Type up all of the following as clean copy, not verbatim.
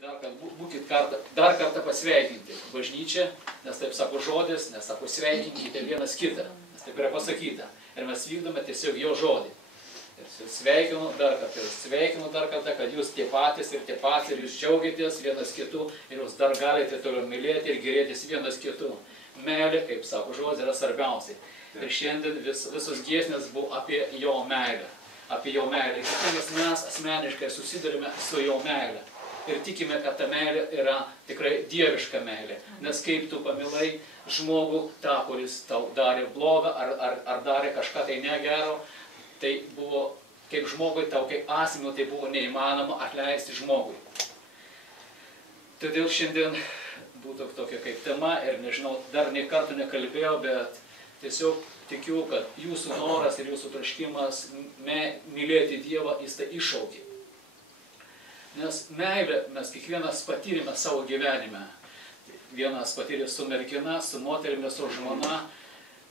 Būkit dar kartą pasveikinti bažnyčią, nes taip sako žodis, nes sako sveikinkite vienas kitą, nes taip yra pasakyta. Ir mes vykdome tiesiog jo žodį. Ir sveikinu dar kartą, kad jūs tie patys, ir jūs džiaugiatės vienas kitu, ir jūs dar galite toliau mylėti ir gerėtis vienas kitu. Meilė, kaip sako žodis, yra svarbiausia. Ir šiandien visos giesmės buvo apie jo meilę. Apie jo meilę. Kiekvienas mes asmeniškai susidurime su jo meilė. Ir tikime, kad ta meilė yra tikrai dieviška meilė. Nes kaip tu pamilai žmogų, tą, kuris tau darė blogą, ar darė kažką tai negero, tai buvo, kaip žmogui, tau kaip asmeniu, tai buvo neįmanoma atleisti žmogui. Todėl šiandien būtų tokia kaip tema, ir nežinau, dar nei kartų nekalbėjau, bet tiesiog tikiu, kad jūsų noras ir jūsų troškimas mylėti Dievą, jis tai iššaukė. Nes meilę mes kiekvienas patyrėme savo gyvenime. Vienas patyrė su mergina, su moterimi, su žmona.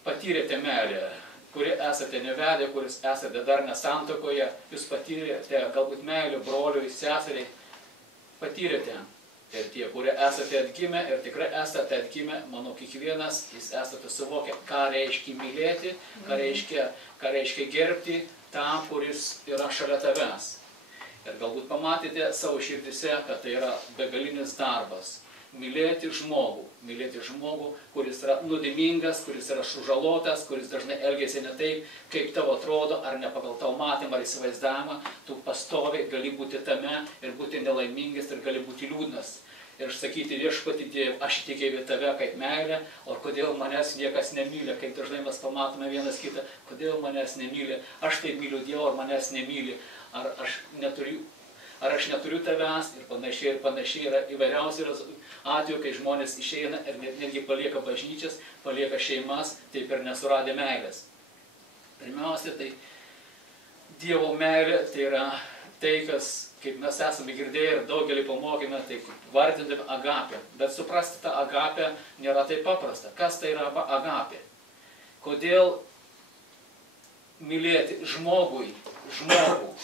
Patyrėte meilę, kuri esate nevedę, kuris esate dar nesantuokoje. Jūs patyrėte galbūt meilę broliui, seseriai. Patyrėte. Ir tie, kurie esate atgimę, ir tikrai esate atgimę, manau, kiekvienas, jūs esate suvokę, ką reiškia mylėti, ką reiškia gerbti tam, kuris yra šalia tavęs. Ir galbūt pamatėte savo širdise, kad tai yra begalinis darbas. Mylėti žmogų, kuris yra nuodėmingas, kuris yra sužalotas, kuris dažnai elgiasi ne taip, kaip tavo atrodo, ar ne pagal tavo matymą ar įsivaizdavimą. Tu pastoviai gali būti tame ir būti nelaimingas ir gali būti liūdnas. Ir sakyti, viešpatie Dieve, aš įtikėjau tave kaip meilę, o kodėl manęs niekas nemyli, kaip dažnai mes pamatome vienas kitą, kodėl manęs nemyli, aš taip myliu Dievą, ar manęs nemyli, ar aš neturiu tavęs, ir panašiai yra įvairiausių atvejų, kai žmonės išeina ir netgi palieka bažnyčias, palieka šeimas, taip ir nesuradė meilės. Pirmiausia, tai Dievo meilė, tai yra tai, kas, kaip mes esame girdėję ir daugelį pamokėme, tai vardindami agapę. Bet suprasti tą agapę nėra taip paprasta. Kas tai yra agapė? Kodėl mylėti žmogų,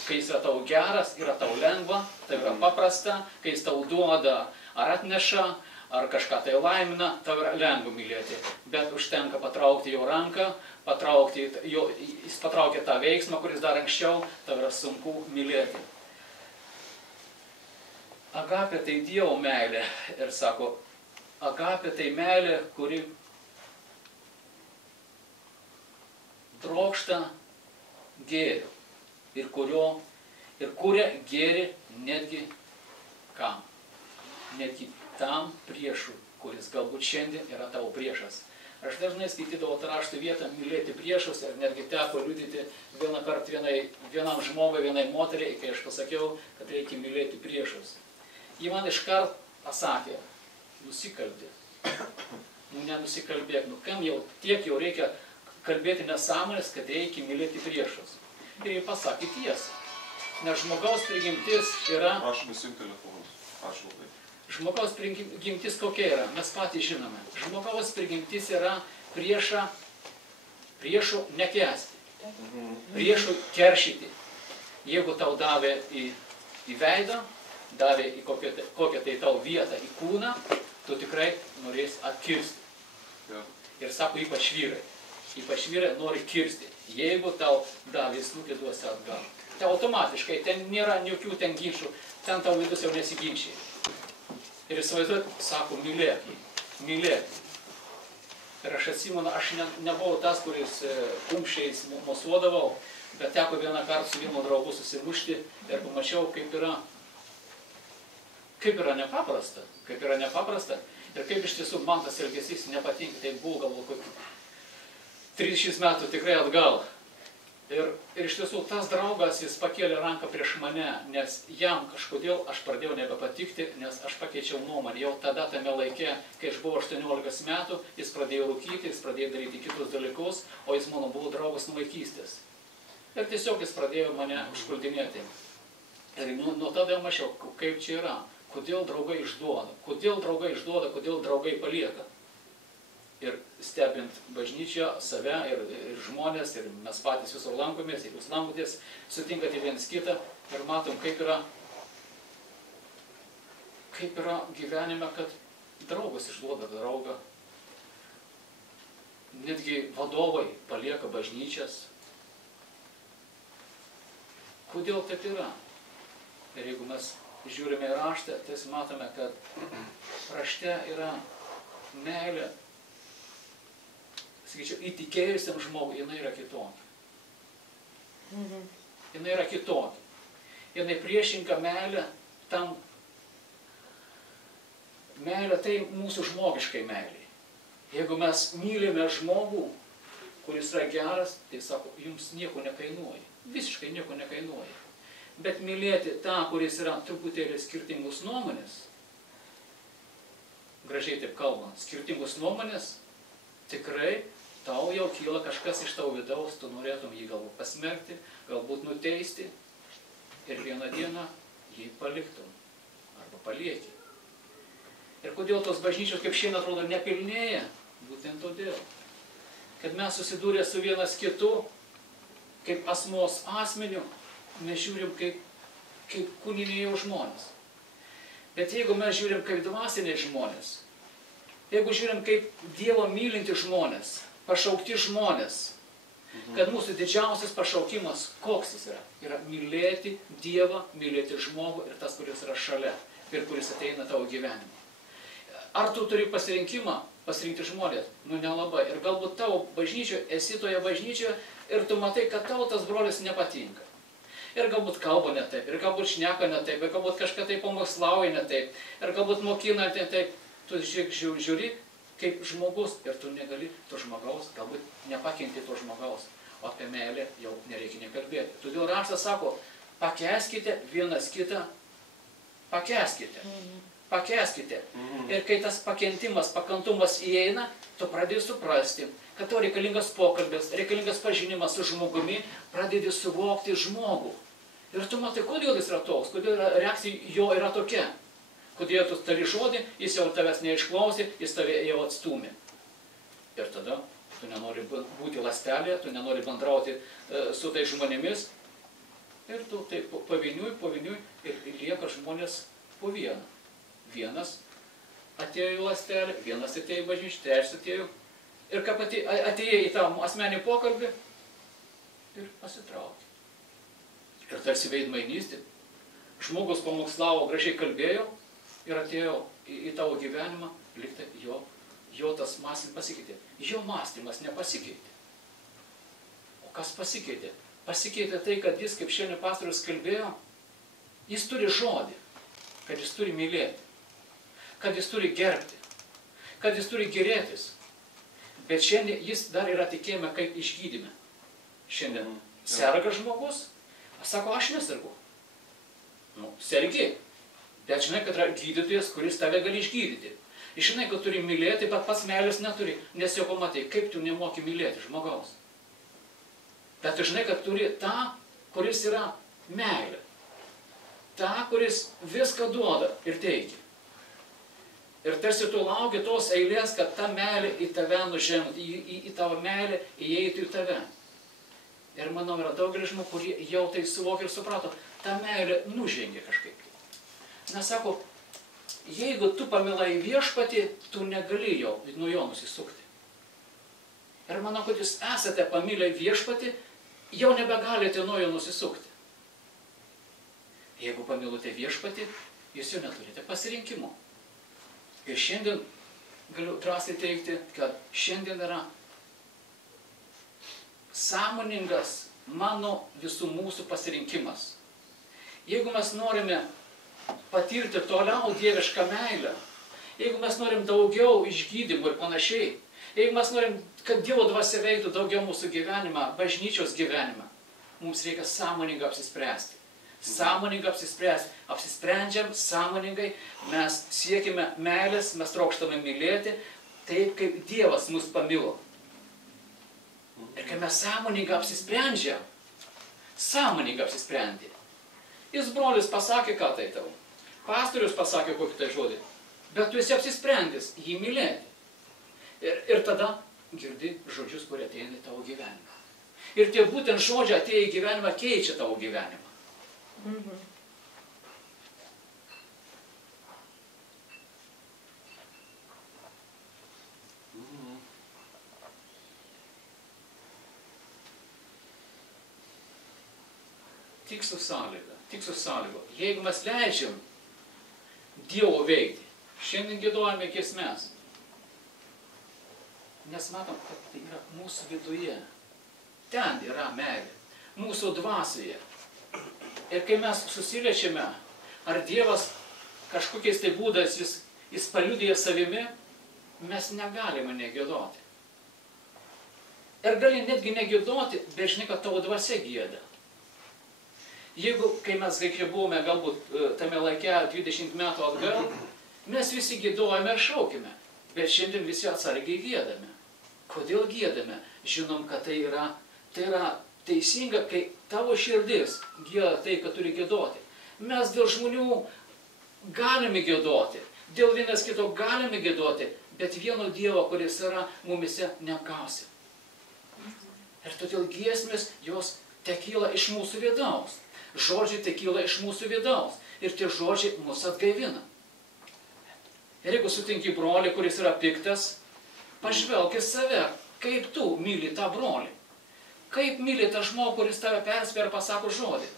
kai jis yra tau geras, yra tau lengva, tai yra paprasta, kai jis tau duoda ar atneša, ar kažką tai laimina, tau yra lengva mylėti. Bet užtenka patraukti jo ranką, jis patraukia tą veiksmą, kuris dar anksčiau, tau yra sunku mylėti. Agapė tai Dievo meilė. Ir sako, agapė tai meilė, kuri trokšta gėrio. Ir kuria gėrį netgi kam? Netgi tam priešui, kuris galbūt šiandien yra tavo priešas. Aš dažnai skaitydavau tą rašto vietą mylėti priešus ir netgi teko liudyti vieną kartą vienam žmogui, vienai moteriai, kai aš pasakiau, kad reikia mylėti priešus. Ji man iškart pasakė, nusikalbė. Nenusikalbėk, kam tiek jau reikia kalbėti nesąmonės, kad reikia mylėti priešus. Ir ji pasakė tiesą. Nes žmogaus prigimtis yra... Prašom įsijungti telefonus. Ačiū labai. Žmogaus prigimtis kokia yra? Mes patys žinome. Žmogaus prigimtis yra priešų nekęsti. Priešų keršyti. Jeigu tau davė į veidą, davė į kokią tai tau vietą, į kūną, tu tikrai norės atkirsti. Ir sako, ypač vyrai. Ypač vyrai nori kirsti. Jeigu tau davė, jis nukėduosi atgal. Tai automatiškai, ten nėra jokių ten ginčių, ten tau vidus jau nesiginčiai. Ir įsivaizduot, sako, mylėk jį, mylėk. Ir aš atsimenu, aš nebuvau tas, kuris kumščiais mosuodavau, bet teko vieną kartą su vienu draugu susimušti ir pamačiau, kaip yra nepaprasta. Ir kaip iš tiesų man tas elgesys nepatinka, tai buvo galbūt 30 metų tikrai atgal. Ir iš tiesų tas draugas, jis pakėlė ranką prieš mane, nes jam kažkodėl aš pradėjau nebepatikti, nes aš pakeičiau nuomonę. Jau tada tame laike, kai aš buvau 18 metų, jis pradėjo rūkyti, jis pradėjo daryti kitus dalykus, o jis mano buvo draugas nuo vaikystės. Ir tiesiog jis pradėjo mane užkuldinėti. Ir nuo tada jau mačiau, kaip čia yra. Kodėl draugai išduoda, kodėl draugai palieka. Ir stebint bažnyčią, save ir žmonės, ir mes patys visur lankomės, ir jūs lankotės, sutinkate vienas kitą ir matom, kaip kaip yra gyvenime, kad draugas išduoda draugą. Netgi vadovai palieka bažnyčias. Kodėl taip yra? Ir jeigu mes žiūrime į raštą, tai matome, kad rašte yra meilė, sakyčiau, įtikėjusiam žmogui, jinai yra kitokia. Jinai yra kitokia. Jinai priešinga meilė tam, meilė tai mūsų žmogiškai meilė. Jeigu mes mylime žmogų, kuris yra geras, tai sako, jums nieko nekainuoja. Visiškai nieko nekainuoja. Bet mylėti tą, kuris yra truputėlį skirtingus nuomonės, gražiai taip kalbant, skirtingus nuomonės, tikrai tau jau kyla kažkas iš tavo vidaus, tu norėtum jį galbūt pasmerkti, galbūt nuteisti ir vieną dieną jį paliktum arba palieki. Ir kodėl tos bažnyčios, kaip šiandien atrodo, nepilnėja? Būtent todėl, kad mes susidūrė su vienas kitu, kaip asmos asmeniu, mes žiūrim kaip kūniniai žmonės. Bet jeigu mes žiūrim kaip dvasiniai žmonės, jeigu žiūrim kaip Dievo mylinti žmonės, pašaukti žmonės, kad mūsų didžiausias pašaukimas, koks jis yra? Yra mylėti Dievą, mylėti žmogų ir tas, kuris yra šalia ir kuris ateina tavo gyvenimą. Ar tu turi pasirinkimą pasirinkti žmonės? Nu, nelabai. Ir galbūt tavo bažnyčioje, esi toje bažnyčioje ir tu matai, kad tavo tas brolis nepatinka. Ir galbūt kalba ne taip, ir galbūt šneka ne taip, ir galbūt kažką tai pamokslauja ne taip, ir galbūt mokina ne taip. Tu žiūri kaip žmogus ir tu negali to žmogaus, galbūt nepakenti to žmogaus. O apie meilę jau nereikia nekalbėti. Todėl raštas sako, pakęskite vienas kitą, pakęskite. Pakęskite. Ir kai tas pakentimas, pakantumas įeina, tu pradedi suprasti, kad tau reikalingas pokalbis, reikalingas pažinimas su žmogumi, pradedi suvokti žmogų. Ir tu matai, kodėl jis yra toks, kodėl reakcija jo yra tokia. Kodėl tu tari žodį, jis jau tavęs neišklausė, jis tave jau atstūmė. Ir tada tu nenori būti ląstelėje, tu nenori bendrauti su tais žmonėmis. Ir tu taip pavieniui ir lieka žmonės po vieną. Vienas atėjo į ląstelę, vienas atėjo į bažnyčią, trečias atėjo. Ir kaip atėjo į tą asmenį pokalbį ir pasitraukė. Ir tarsi veidmainystė. Žmogus pamokslavo, gražiai kalbėjo ir atėjo į tavo gyvenimą, liktai jo tas mąstymas pasikeitė. Jo mąstymas nepasikeitė. O kas pasikeitė? Pasikeitė tai, kad jis, kaip šiandien pastorius kalbėjo, jis turi žodį, kad jis turi mylėti. Kad jis turi gerbti, kad jis turi gerėtis. Bet šiandien jis dar yra tikėjime kaip išgydyme. Šiandien serga žmogus, sako, aš nesergu. Nu, sergi, bet žinai, kad yra gydytojas, kuris tave gali išgydyti. Žinai, kad turi mylėti, bet pats meilės neturi, nes jau pamatai, kaip tu nemoki mylėti žmogaus. Bet žinai, kad turi tą, kuris yra meilė. tą, kuris viską duoda ir teikia. Ir tarsi tu lauki tos eilės, kad ta meilė į tave nužengtų, į tavo meilę įeitų į tave. Ir manau, yra daugelis žmonių, kurie jau tai suvokia ir suprato, ta meilė nužengė kažkaip. Nes sako, jeigu tu pamilai viešpatį, tu negali jau nuo jo nusisukti. Ir manau, kad jūs esate pamilę viešpatį, jau nebegalite nuo jo nusisukti. Jeigu pamilote viešpatį, jūs jau neturite pasirinkimo. Ir šiandien galiu drąsiai teigti, kad šiandien yra sąmoningas mano visų mūsų pasirinkimas. Jeigu mes norime patirti toliau dievišką meilę, jeigu mes norim daugiau išgydymų ir panašiai, jeigu mes norim, kad Dievo dvasia veiktų daugiau mūsų gyvenimą, bažnyčios gyvenimą, mums reikia sąmoningai apsispręsti. Sąmoningai apsispręsti. Apsisprendžiam sąmoningai, mes siekime meilės, mes trokštame mylėti, taip kaip Dievas mus pamilo. Ir kai mes sąmoningai apsisprendžiam, sąmoningai apsisprendė. Jis brolis pasakė, ką tai tau. Pastorius pasakė kokį tai žodį. Bet tu esi apsisprendęs jį mylėti. Ir tada girdi žodžius, kurie ateina į tavo gyvenimą. Ir tie būtent žodžiai atėję į gyvenimą keičia tavo gyvenimą. Tik su sąlyga. Jeigu mes leidžiam Dievo veikti, šiandien giedojame giesmes, nes matom, kad tai yra mūsų viduje. Ten yra meilė, mūsų dvasioje. Ir kai mes susiliečiame, ar Dievas kažkokiais tai būdais jis paliudija savimi, mes negalime negiedoti. Ir gali netgi negiedoti, bet žinai, kad tavo dvasia gieda. Jeigu, kai mes buvome galbūt tame laike 20 metų atgal, mes visi giedojame ir šaukime, bet šiandien visi atsargiai giedame. Kodėl giedame? Žinom, kad tai yra teisinga, kai tavo širdis gieda tai, kad turi giedoti. Mes dėl žmonių galime giedoti, dėl vienas kito galime giedoti, bet vieno Dievo, kuris yra mumise, neapgausim. Ir todėl giesmės, jos tekyla iš mūsų vidaus. Žodžiai tekyla iš mūsų vidaus. Ir tie žodžiai mus atgaivina. Ir jeigu sutinki brolį, kuris yra piktas, pažvelk į save, kaip tu myli tą brolį. Kaip myli tą žmogų, kuris tave perspėja ir pasako žodį.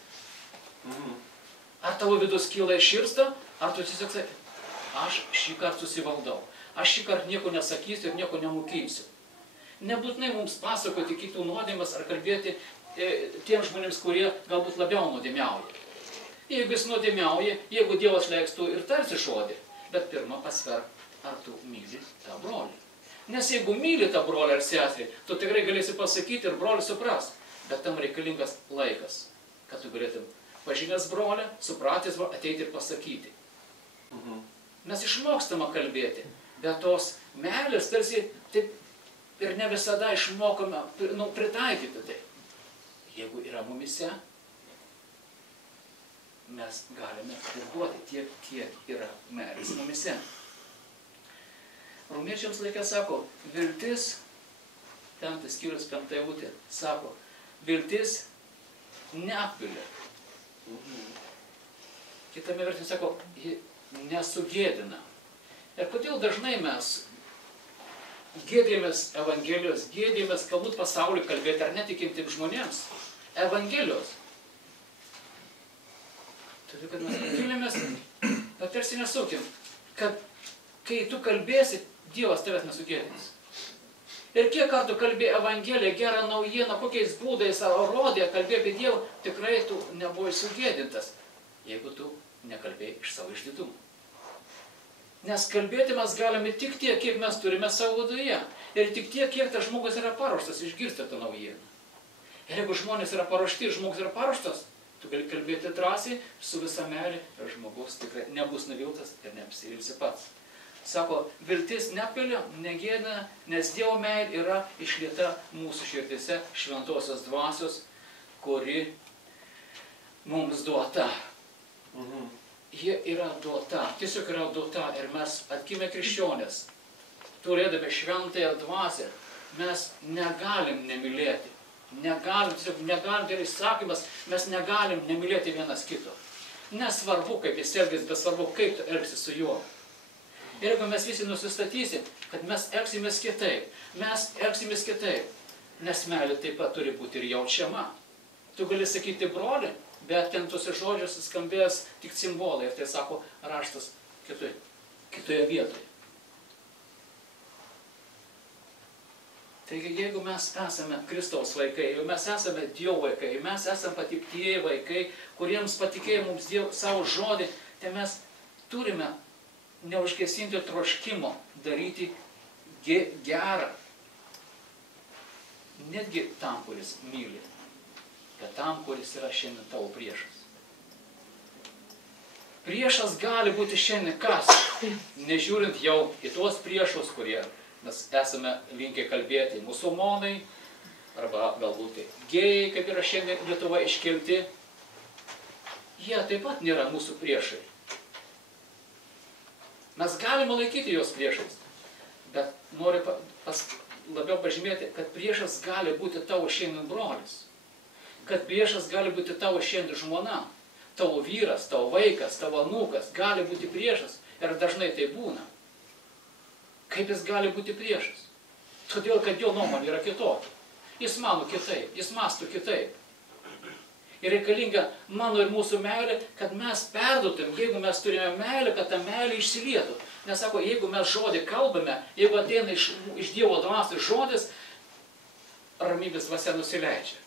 Ar tavo vidus kyla iširsta, ar tu tiesiog sakai, aš šį kartą susivaldau. Aš šį kartą nieko nesakysiu ir nieko nemokysiu. Nebūtinai mums pasakoti kitų nuodėmes ar kalbėti tiems žmonėms, kurie galbūt labiau nuodėmiauja. Jeigu jis nuodėmiauja, jeigu Dievas leiks tu ir tarsi žodį, bet pirmą pasverk, ar tu myli tą brolį. Nes jeigu myli tą brolį ar seserį, tu tikrai galėsi pasakyti ir brolį supras, bet tam reikalingas laikas, kad tu galėtum pažinęs brolį, supratęs brolį, ateiti ir pasakyti. Mes išmokstama kalbėti, bet tos meilės tarsi taip ir ne visada išmokame pritaikyti tai. Jeigu yra mumise, mes galime duoti tiek, kiek yra meilės mumise. Romiečiams laikė sako, viltis, 5 skyrius 5 eilutė, sako, viltis neapvilia. Kitame vertime sako, ji nesugėdina. Ir kodėl dažnai mes gėdėmės Evangelijos, gėdėmės galbūt pasauliu kalbėti ar netikintiems žmonėms. Evangelijos. Todėl, kad mes gėdėmės, bet tarsi nesaukim, kad kai tu kalbėsi, Dievas tavęs nesugėdins. Ir kiek kartų kalbė Evangeliją, gerą naujieną, kokiais būdais ar rodė, kalbė apie Dievą, tikrai tu nebuvai sugėdintas, jeigu tu nekalbėjai iš savo išdidumo. Nes kalbėti mes galime tik tiek, kiek mes turime savo viduje. Ir tik tiek, kiek tas žmogus yra paruoštas išgirsti tą naujieną. Ir jeigu žmonės yra paruošti, žmogus yra paruoštas, tu gali kalbėti drąsiai, su visa meilė, ir žmogus tikrai nebus nuviltas ir neapsivilsi pats. Sako, viltis neapvilia, negėdina, nes Dievo meilė yra išlieta mūsų širdise šventosios dvasios, kuri mums duota. Jie yra duota, tiesiog yra duota ir mes atgimę krikščionės, turėdami šventąją dvasią, mes negalim nemylėti. Negalim, tai yra įsakymas, mes negalim nemylėti vienas kito. Nesvarbu, kaip jis elgis, bet svarbu, kaip tu elgsi su juo. Ir jeigu mes visi nusistatysim, kad mes elgsimės kitaip, nes meilė taip pat turi būti ir jaučiama. Tu gali sakyti broli, bet ten tuose žodžiuose skambės tik simbolai, ir tai sako raštas kitoje vietoje. Taigi, jeigu mes esame Kristaus vaikai, jeigu mes esame Dievo vaikai, mes esame patiktieji vaikai, kuriems patikėjo mums Dievo savo žodį, tai mes turime neužgesinti troškimo daryti gerą. Netgi tam, kuris myli, bet tam, kuris yra šiandien tavo priešas. Priešas gali būti šiandien kas? Nežiūrint jau į tuos priešus, kurie mes esame linkę kalbėti, musulmonai, arba galbūt gėjai, kaip yra šiandien Lietuva iškelti, jie taip pat nėra mūsų priešai. Mes galime laikyti juos priešais, bet noriu labiau pažymėti, kad priešas gali būti tavo šiandien brolis, kad priešas gali būti tavo šiandien žmona, tavo vyras, tavo vaikas, tavo anūkas, gali būti priešas ir dažnai tai būna. Kaip jis gali būti priešas? Todėl, kad jo nuomonė yra kitokia. Jis mano kitaip, jis mąsto kitaip. Ir reikalinga mano ir mūsų meilė, kad mes perduotum, jeigu mes turime meilę, kad ta meilė išsilietų. Nes sako, jeigu mes žodį kalbame, jeigu ateina iš Dievo dvasios žodis, ramybės dvasia nusileidžia.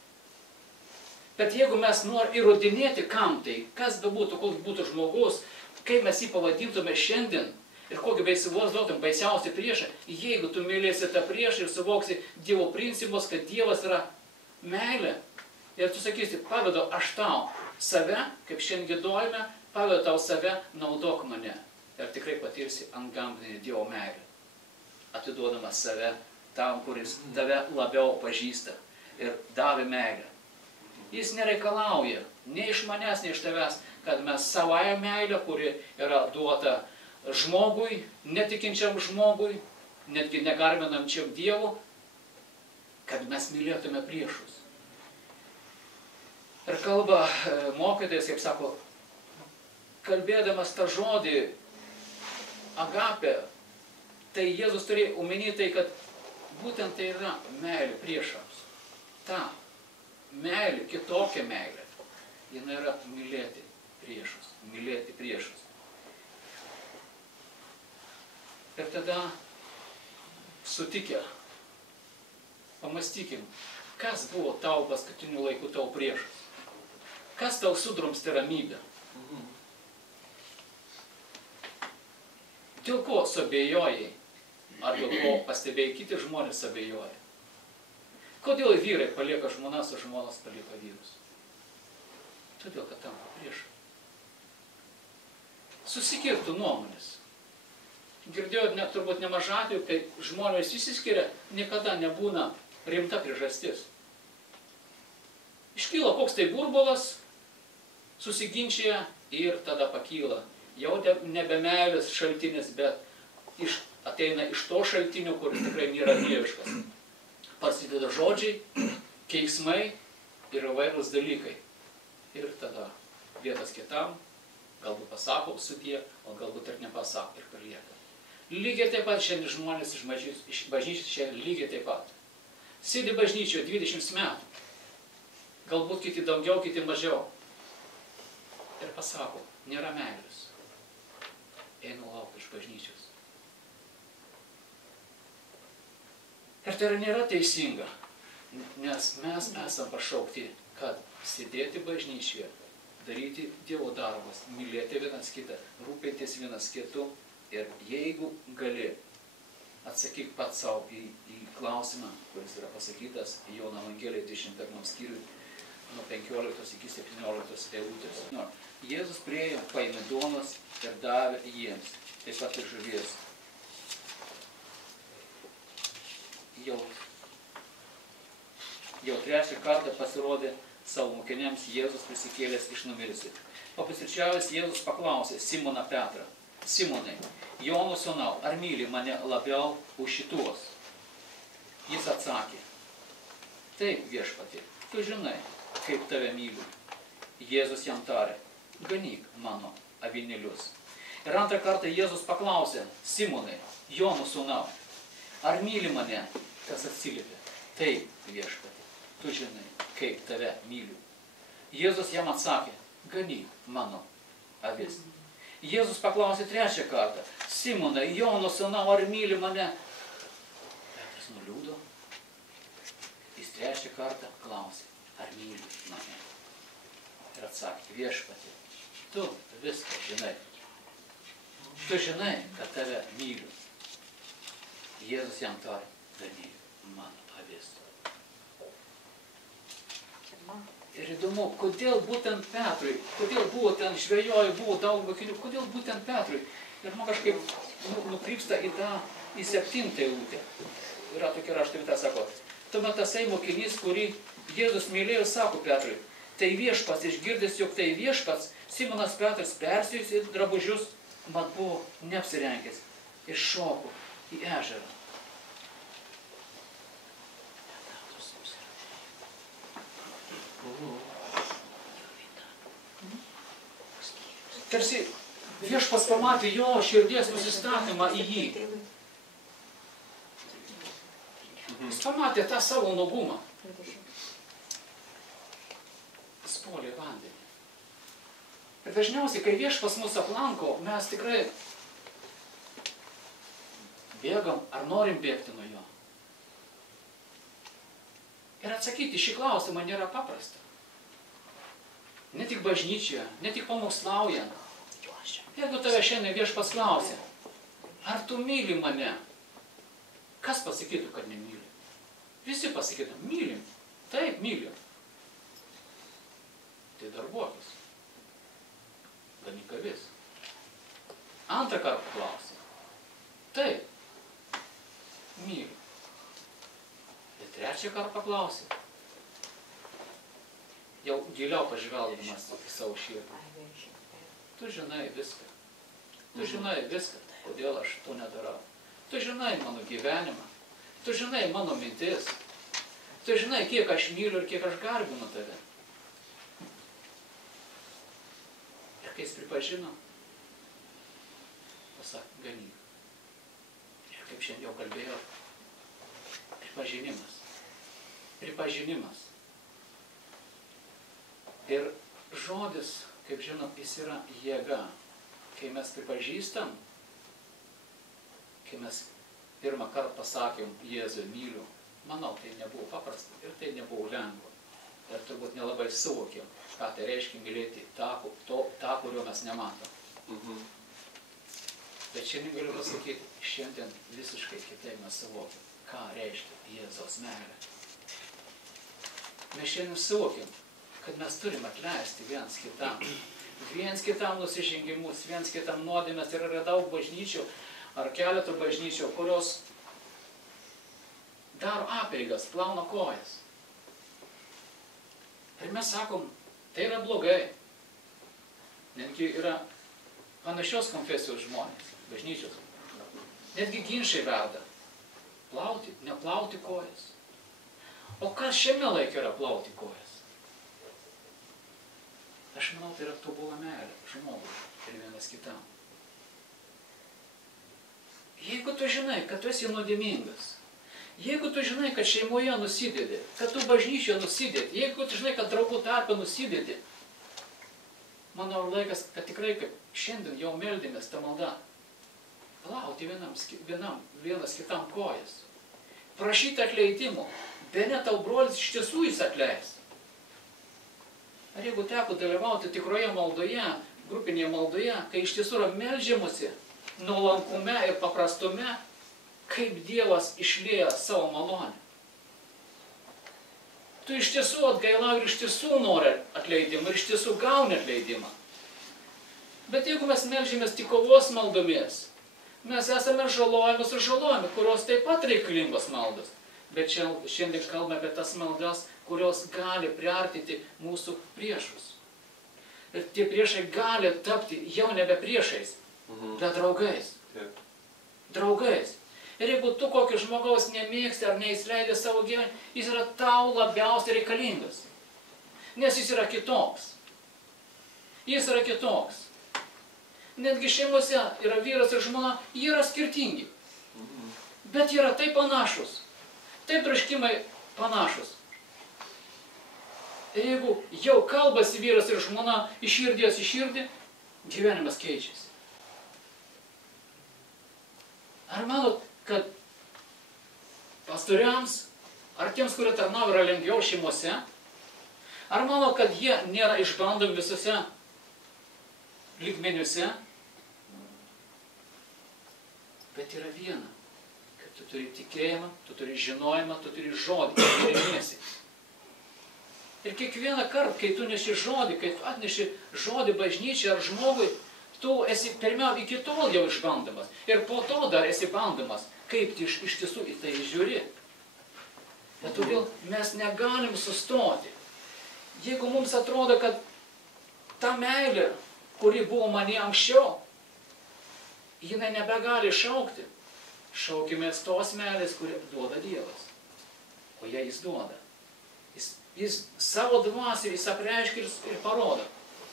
Bet jeigu mes norime įrodinėti, kam tai, kas bebūtų, koks būtų žmogus, kaip mes jį pavadintume šiandien ir kokį beįsivaizduotum baisiausią priešą, jeigu tu mylėsi tą priešą ir suvoksi Dievo principus, kad Dievas yra meilė, ir tu sakysi, pavedu aš tau save, kaip šiandien giedojame, pavedu tau save, naudok mane. Ir tikrai patirsi antgamtinį Dievo meilę, atiduodamas save tam, kuris tave labiau pažįsta ir davė meilę. Jis nereikalauja nei iš manęs, nei iš tavęs, kad mes savąją meilę, kuri yra duota žmogui, netikinčiam žmogui, netgi negarbinančiam Dievu, kad mes mylėtume priešus. Ir kalba mokytojas, kaip sako, kalbėdamas tą žodį agapė, tai Jėzus turėjo omeny tai, kad būtent tai yra meilė priešams. Ta meilė, kitokia meilė, jinai yra mylėti priešus, mylėti priešus. Ir tada sutikę, pamastykim, kas buvo tau paskutiniu laiku tau priešas. Kas tau sudrumstė ramybę? Dėl ko suabejojai? Ar dėl ko pastebėjai kiti žmonės abejoja? Kodėl vyrai palieka žmonas, o žmonas palieka vyrus? Todėl, kad tampa priešai. Susikirtų nuomonės. Girdėjot net turbūt nemažai atvejų, kai žmonės išsiskiria, niekada nebūna rimta priežastis. Iškyla koks tai burbulas, susiginčia ir tada pakyla. Jau nebe meilės šaltinis, bet ateina iš to šaltinio, kuris tikrai nėra dieviškas. Prasideda žodžiai, keiksmai ir įvairūs dalykai. Ir tada vietas kitam, galbūt pasako sudie, o galbūt ir nepasako ir palieka. Lygiai taip pat šiandien žmonės iš bažnyčios šiandien lygiai taip pat. Sėdi bažnyčioje 20 metų. Galbūt kiti daugiau, kiti mažiau. Ir pasako, nėra meilės. Einu lauk iš bažnyčios. Ir tai nėra teisinga, nes mes esam pašaukti, kad sėdėti bažnyčioje, daryti Dievo darbus, mylėti vienas kitą, rūpintis vienas kitu. Ir jeigu gali, atsakyk pats savo į klausimą, kuris yra pasakytas Jono Evangelijos 21 skyriui, nuo 15 iki 17 eilutės. Jėzus priėjo, paėmė duonos ir davė jiems, taip pat ir žuvies. Jau trečią kartą pasirodė savo mokiniams Jėzus prisikėlęs iš numirusių. Papusryčiavęs Jėzus paklausė Simoną Petrą, Simonai, Jono sūnau, ar myli mane labiau už šituos? Jis atsakė, taip viešpatie, tu žinai, kaip tave myliu. Jėzus jam tarė, ganyk mano avinėlius. Ir antrą kartą Jėzus paklausė, Simonai, Jono sūnau, ar myli mane? Kas atsiliepė, taip viešpatie, tu žinai, kaip tave myliu. Jėzus jam atsakė, ganyk mano avis. Jėzus paklausė trečią kartą, Simonai, Jono sūnau, ar myli mane? Petras nuliūdo. Jis trečią kartą klausė, ar myli mane? Ir atsakė, viešpatie, tu viską žinai. Tu žinai, kad tave myliu. Jėzus jam tarė, ganyk mano avis. Ir įdomu, kodėl būtent Petrui, kodėl buvo ten žvejojo, buvo daug mokinių, kodėl būtent Petrui. Ir man kažkaip nukrypsta į 7 eilutę. Yra tokia rašto vieta, sako, tuomet tasai mokinys, kurį Jėzus mylėjo, sako Petrui, tai viešpats, išgirdęs, jog tai viešpats, Simonas Petras persijus į drabužius, mat buvo neapsirengęs ir šoko į ežerą. Tarsi viešpats pamatė jo širdies nusistatymą į jį. Jis pamatė tą savo nuogumą. Jis pastoliai vandenį. Ir dažniausiai, kai viešpats mus aplanko, mes tikrai bėgam ar norim bėgti nuo jo. Ir atsakyti šį klausimą nėra paprasta. Ne tik bažnyčioje, ne tik pamokslaujant. Jeigu tave šiandien viešpats klausia, ar tu myli mane? Kas pasakytų, kad nemyli? Visi pasakytų, mylim. Taip, mylim. Tai darbuokis. Ganyk avis. Antrą kartą klausia. Taip, mylim. Ir trečią kartą paklausė. Jau giliau pažvelgdamas į savo širdį. Tu žinai viską. Tu žinai viską, kodėl aš to nedarau. Tu žinai mano gyvenimą. Tu žinai mano mintis. Tu žinai, kiek aš myliu ir kiek aš garbinu tave. Ir kai jis pripažino, pasak, ganyk. Ir kaip šiandien jau kalbėjau, pripažinimas. Pripažinimas. Ir žodis, kaip žinom, jis yra jėga. Kai mes pripažįstam, kai mes pirmą kartą pasakėm, Jėzų myliu, manau, tai nebuvo paprasta ir tai nebuvo lengva. Ir turbūt nelabai suvokėm, ką tai reiškia mylėti tą, kurio mes nematom. Bet šiandien galiu pasakyti, šiandien visiškai kitaip mes suvokiam, ką reiškia Jėzaus meilė. Mes šiandien suvokiam, kad mes turim atleisti viens kitam nusižengimus, viens kitam nuodėmes. Ir yra daug bažnyčių, ar keletų bažnyčių, kurios daro apeigas, plauna kojas. Ir mes sakom, tai yra blogai. Netgi yra panašios konfesijos žmonės, bažnyčios. Netgi ginčiai verda. Plauti, neplauti kojas. O kas šiame laike yra plauti kojas? Aš manau, tai yra tobula meilė žmogui ir vienas kitam. Jeigu tu žinai, kad tu esi nuodėmingas, jeigu tu žinai, kad šeimoje nusidedi, kad tu bažnyčioje nusidedi, jeigu tu žinai, kad draugų tarpe nusidedi, manau, laikas, kad tikrai, kaip šiandien jau meldėmės tą maldą, plauti vienas kitam kojas, prašyti atleidimo, bene tau brolis iš tiesų jis atleis. Ar jeigu teko dalyvauti tikroje maldoje, grupinėje maldoje, kai iš tiesų yra meldžiamusi nuolankume ir paprastume, kaip Dievas išlieja savo malonę. Tu iš tiesų atgailau ir iš tiesų nori atleidimą ir iš tiesų gauni atleidimą. Bet jeigu mes meldžiamės tik kovos maldomis, mes esame žalojami, kurios taip pat reikalingos maldos. Bet šiandien kalbame apie tas maldas, kurios gali priartinti mūsų priešus. Ir tie priešai gali tapti jau nebe priešais, bet draugais. Draugais. Ir jeigu tu kokį žmogaus nemėgsti ar neįsileidai savo gyvenimą, jis yra tau labiausiai reikalingas. Nes jis yra kitoks. Jis yra kitoks. Netgi šeimose yra vyras ir žmona, jie yra skirtingi. Bet jie yra taip panašus. Taip troškimai panašus. Ir jeigu jau kalbasi vyras ir žmona iš širdies į širdį, gyvenimas keičiasi. Ar manot, kad pastoriams, ar tiems, kurie tarnauja, yra lengviau šeimose? Ar manot, kad jie nėra išbandomi visose lygmeniuose? Bet yra viena. Tu turi tikėjimą, tu turi žinojimą, tu turi žodį, tu remiesi. Ir kiekvieną kartą, kai tu neši žodį, kai tu atneši žodį bažnyčiai ar žmogui, tu esi pirmiausia iki tol jau išbandomas. Ir po to dar esi bandomas, kaip iš tiesų į tai žiūri. Bet todėl mes negalim sustoti. Jeigu mums atrodo, kad ta meilė, kuri buvo mane anksčiau, jinai nebegali šaukti. Šaukimės tos meilės, kurį duoda Dievas. O jei jis duoda. Jis savo dvasią jis apreiškia ir parodo,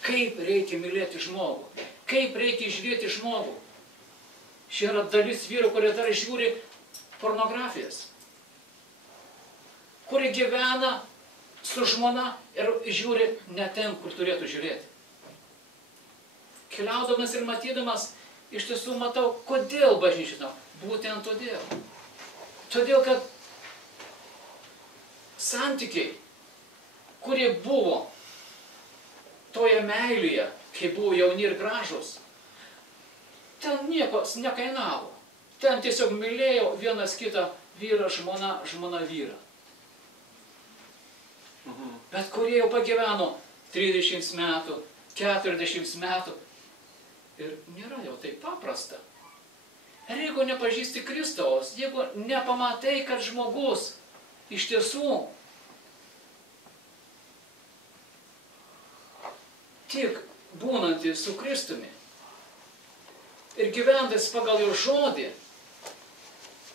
kaip reikia mylėti žmogų, kaip reikia žiūrėti žmogų. Šia yra dalis vyrų, kurie dar žiūri pornografijas, kurie gyvena su žmona ir žiūri ne ten, kur turėtų žiūrėti. Keliaudamas ir matydamas, iš tiesų matau, kodėl bažnyčia. Būtent todėl. Todėl, kad santykiai, kurie buvo toje meilėje, kai buvo jauni ir gražus, ten nieko nekainavo. Ten tiesiog mylėjo vienas kitą, vyras, žmona vyrą. Bet kurie jau pagyveno 30 metų, 40 metų ir nėra jau taip paprasta. Ir jeigu nepažįsti Kristaus, jeigu nepamatai, kad žmogus iš tiesų tik būnantis su Kristumi ir gyventis pagal jo žodį,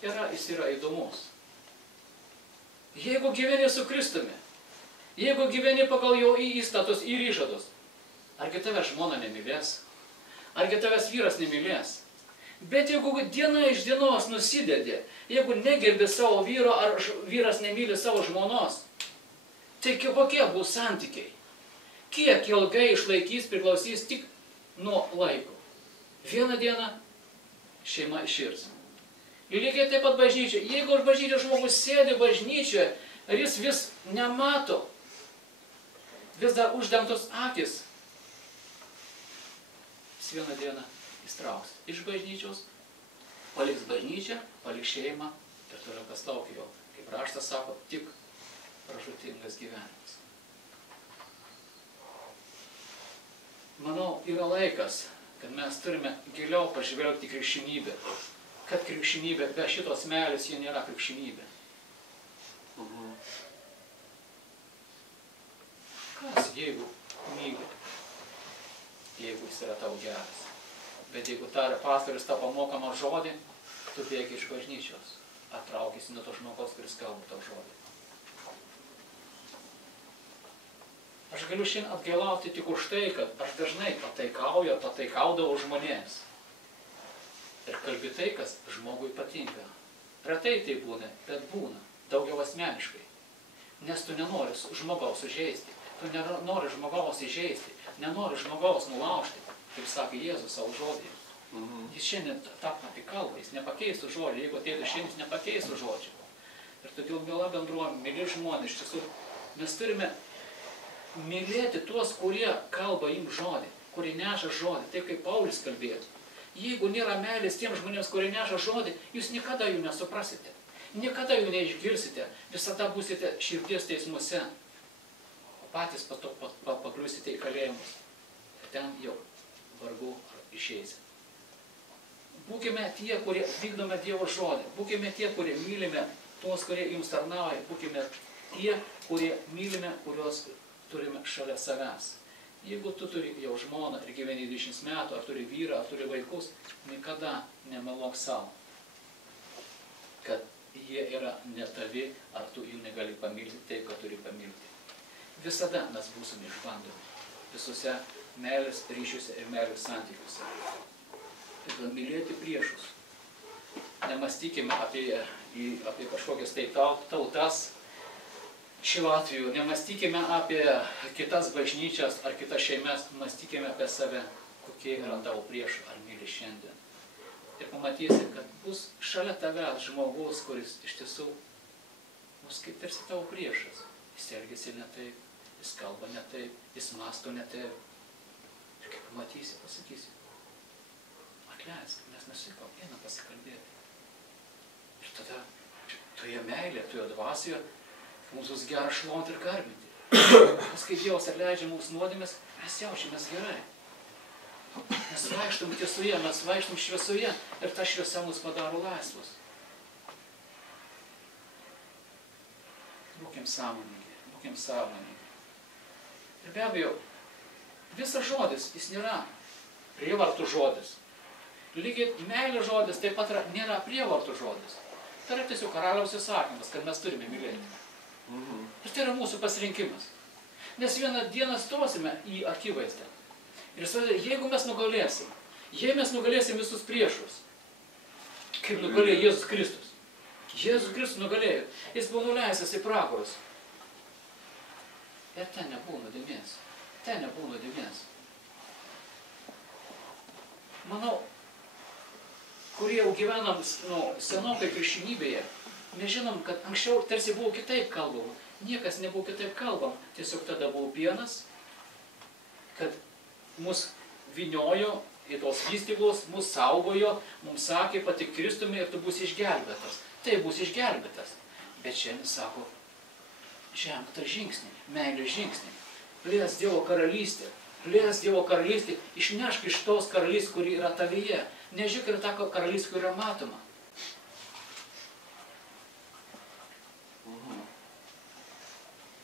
jis yra įdomus. Jeigu gyveni su Kristumi, jeigu gyveni pagal jo įstatus ir įžadus, argi tavęs žmona nemylės, argi tavęs vyras nemylės. Bet jeigu diena iš dienos nusidedi, jeigu negerbi savo vyro, ar vyras nemyli savo žmonos, tai kokie bus santykiai? Kiek ilgai išlaikys, priklausys tik nuo laiko. Vieną dieną šeima iširs. Lygiai taip pat bažnyčia. Jeigu bažnyčia žmogus sėdi bažnyčioje, ir jis vis nemato, vis dar uždengtos akis, jis vieną dieną įstrauks iš bažnyčios, paliks bažnyčią, paliks šeimą ir toliau kas laukia jo. Kaip raštas sako, tik pražūtingas gyvenimas. Manau, yra laikas, kad mes turime giliau pažvelgti krikščionybę. Kad krikščionybė, be šitos meilės jie nėra krikščionybė. Kas jeigu myli, jeigu jis yra tau geras? Bet jeigu pastorius tau pamokamą žodį, tu bėgi iš bažnyčios, atraukėsi nuo to žmogaus, kuris kalba tau žodį. Aš galiu šiandien atgailauti tik už tai, kad aš dažnai pataikaudavau žmonėms. Ir kalbi tai, kas žmogui patinka. Retai tai būna, bet būna. Daugiau asmeniškai. Nes tu nenori žmogaus sužeisti. Tu nenori žmogaus įžeisti. Nenori žmogaus nulaužti. Kaip sakė Jėzus savo žodį. Jis šiandien tą patį kalba. Jis nepakeistų žodį. Jeigu ateitų šiandien, jis nepakeistų žodžių. Ir todėl miela bendruomenė, myli žmonės. Iš tiesų, mes turime mylėti tuos, kurie kalba jums žodį. Kurie neša žodį. Taip kaip Paulius kalbėjo. Jeigu nėra meilės tiems žmonėms, kurie neša žodį, jūs niekada jų nesuprasite. Niekada jų neišgirsite. Visada būsite širdies teismuose. O patys pakliūsite į kalėjimus. Ten jau vargu išeisite. Būkime tie, kurie vykdome Dievo žodį. Būkime tie, kurie mylime tuos, kurie jums tarnauja. Būkime tie, kurie mylime, kuriuos turime šalia savęs. Jeigu tu turi jau žmoną ir gyveni 20 metų, ar turi vyrą, ar turi vaikus, niekada nemeluok savo, kad jie yra ne tavi, ar tu jų negali pamilti taip, kad turi pamilti. Visada mes būsime išbandomi. Visose meilės ryšiuose ir meilės santykiuose. Todėl mylėti priešus. Nemastykime apie kažkokias tai tautas. Šiuo atveju nemastykime apie kitas bažnyčias ar kitas šeimas, mąstykime apie save, kokie yra tavo priešai, ar myli šiandien. Ir pamatysi, kad bus šalia tavęs žmogus, kuris iš tiesų bus kaip tarsi tavo priešas. Jis elgiasi ne taip, jis kalba ne taip, jis mąsto ne taip. Ir kai pamatysi, pasakysi, atleisk, mes nusikam, einam pasikalbėti. Ir tada toje meilėje, toje dvasioje, mums bus gera šlovint ir garbinti. Nes kai Dievas atleidžia mūsų nuodėmes, mes jaučiamės gerai. Mes vaikštam tiesoje, mes vaikštam šviesoje ir ta šviesa mus padaro laisvus. Būkim sąmoningi, būkim sąmoningi. Ir be abejo, visas žodis, jis nėra prievartų žodis. Lygiai meilės žodis taip pat nėra prievartų žodis. Tai yra tiesiog karaliaus įsakymas, kad mes turime mylėti. Ir tai yra mūsų pasirinkimas. Nes vieną dieną stosime į akivaizdą. Ir jeigu mes nugalėsim, jei mes nugalėsim visus priešus, kaip nugalėjo Jėzus Kristus. Jėzus Kristus nugalėjo. Jis buvo nuleistas į pragarus. Ir ten nebuvo nuodėmės. Ten nebuvo nuodėmės. Manau, kurie jau gyvenam senokai krikščionybėje, mes žinom, kad anksčiau tarsi buvo kitaip kalbama. Niekas nebuvo kitaip kalbama. Tiesiog tada buvo vienas, kad mus viniojo į tos įstaigos, mus saugojo, mums sakė, patik Kristumi ir tu būsi išgelbėtas. Tai bus išgelbėtas. Bet šiandien sako, ženk tą žingsnį, meilės žingsnį. Plės Dievo karalystė. Plės Dievo karalystė. Išnešk iš tos karalystės, kuri yra tavyje. Nežiūrėk ir tą karalystę, kuri yra matoma.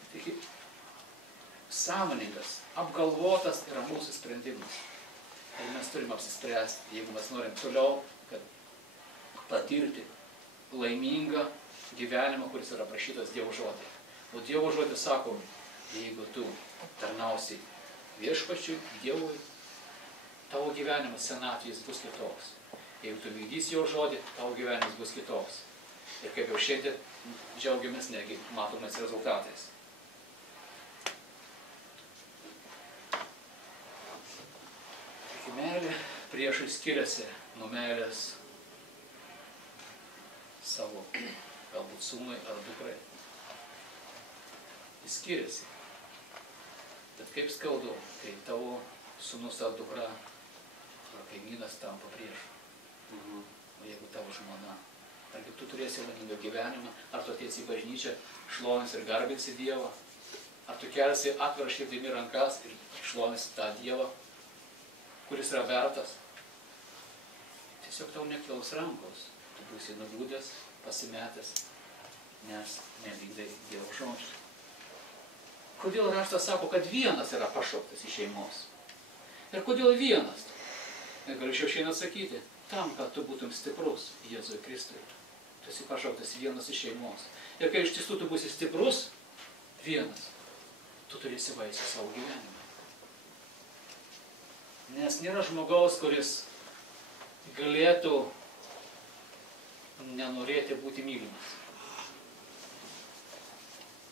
Taigi, sąmoningas, apgalvotas yra mūsų sprendimas. Ir mes turime apsispręsti, jeigu mes norim toliau, kad patirti laimingą gyvenimą, kuris yra aprašytas Dievo žodį. O Dievo žodis sako, jeigu tu tarnausi viešpačiui, Dievui, tavo gyvenimas senatvės bus kitoks. Jeigu tu vykdysi jo žodį, tavo gyvenimas bus kitoks. Ir kaip jau šiandien džiaugiamės negi matomais rezultatais. Taigi meilė priešai skiriasi nuo meilės savo, galbūt sūnui ar dukrai. Jis skiriasi. Bet kaip skaudu, kai tavo sūnus ar dukra ar kaimynas tampa priešu. O jeigu tavo žmona, argi tu turėsi laimingą gyvenimą, ar tu ateisi į bažnyčią, šlovins ir garbinsi Dievą, ar tu kelsi atvirą širdimi rankas ir šlovinsi tą Dievą, kuris yra vertas. Tiesiog tau nekils rankos, tu būsi nuliūdęs, pasimetęs, nes nevykdai Dievo žodžių. Kodėl raštas sako, kad vienas yra pašauktas iš šeimos? Ir kodėl vienas? Ir galėčiau šiandien atsakyti, tam, kad tu būtum stiprus Jėzui Kristui. Tu esi pašauktas vienas iš šeimos. Ir kai iš tiesų tu būsi stiprus, vienas, tu turėsi vaisių savo gyvenimą. Nes nėra žmogaus, kuris galėtų nenorėti būti mylimas.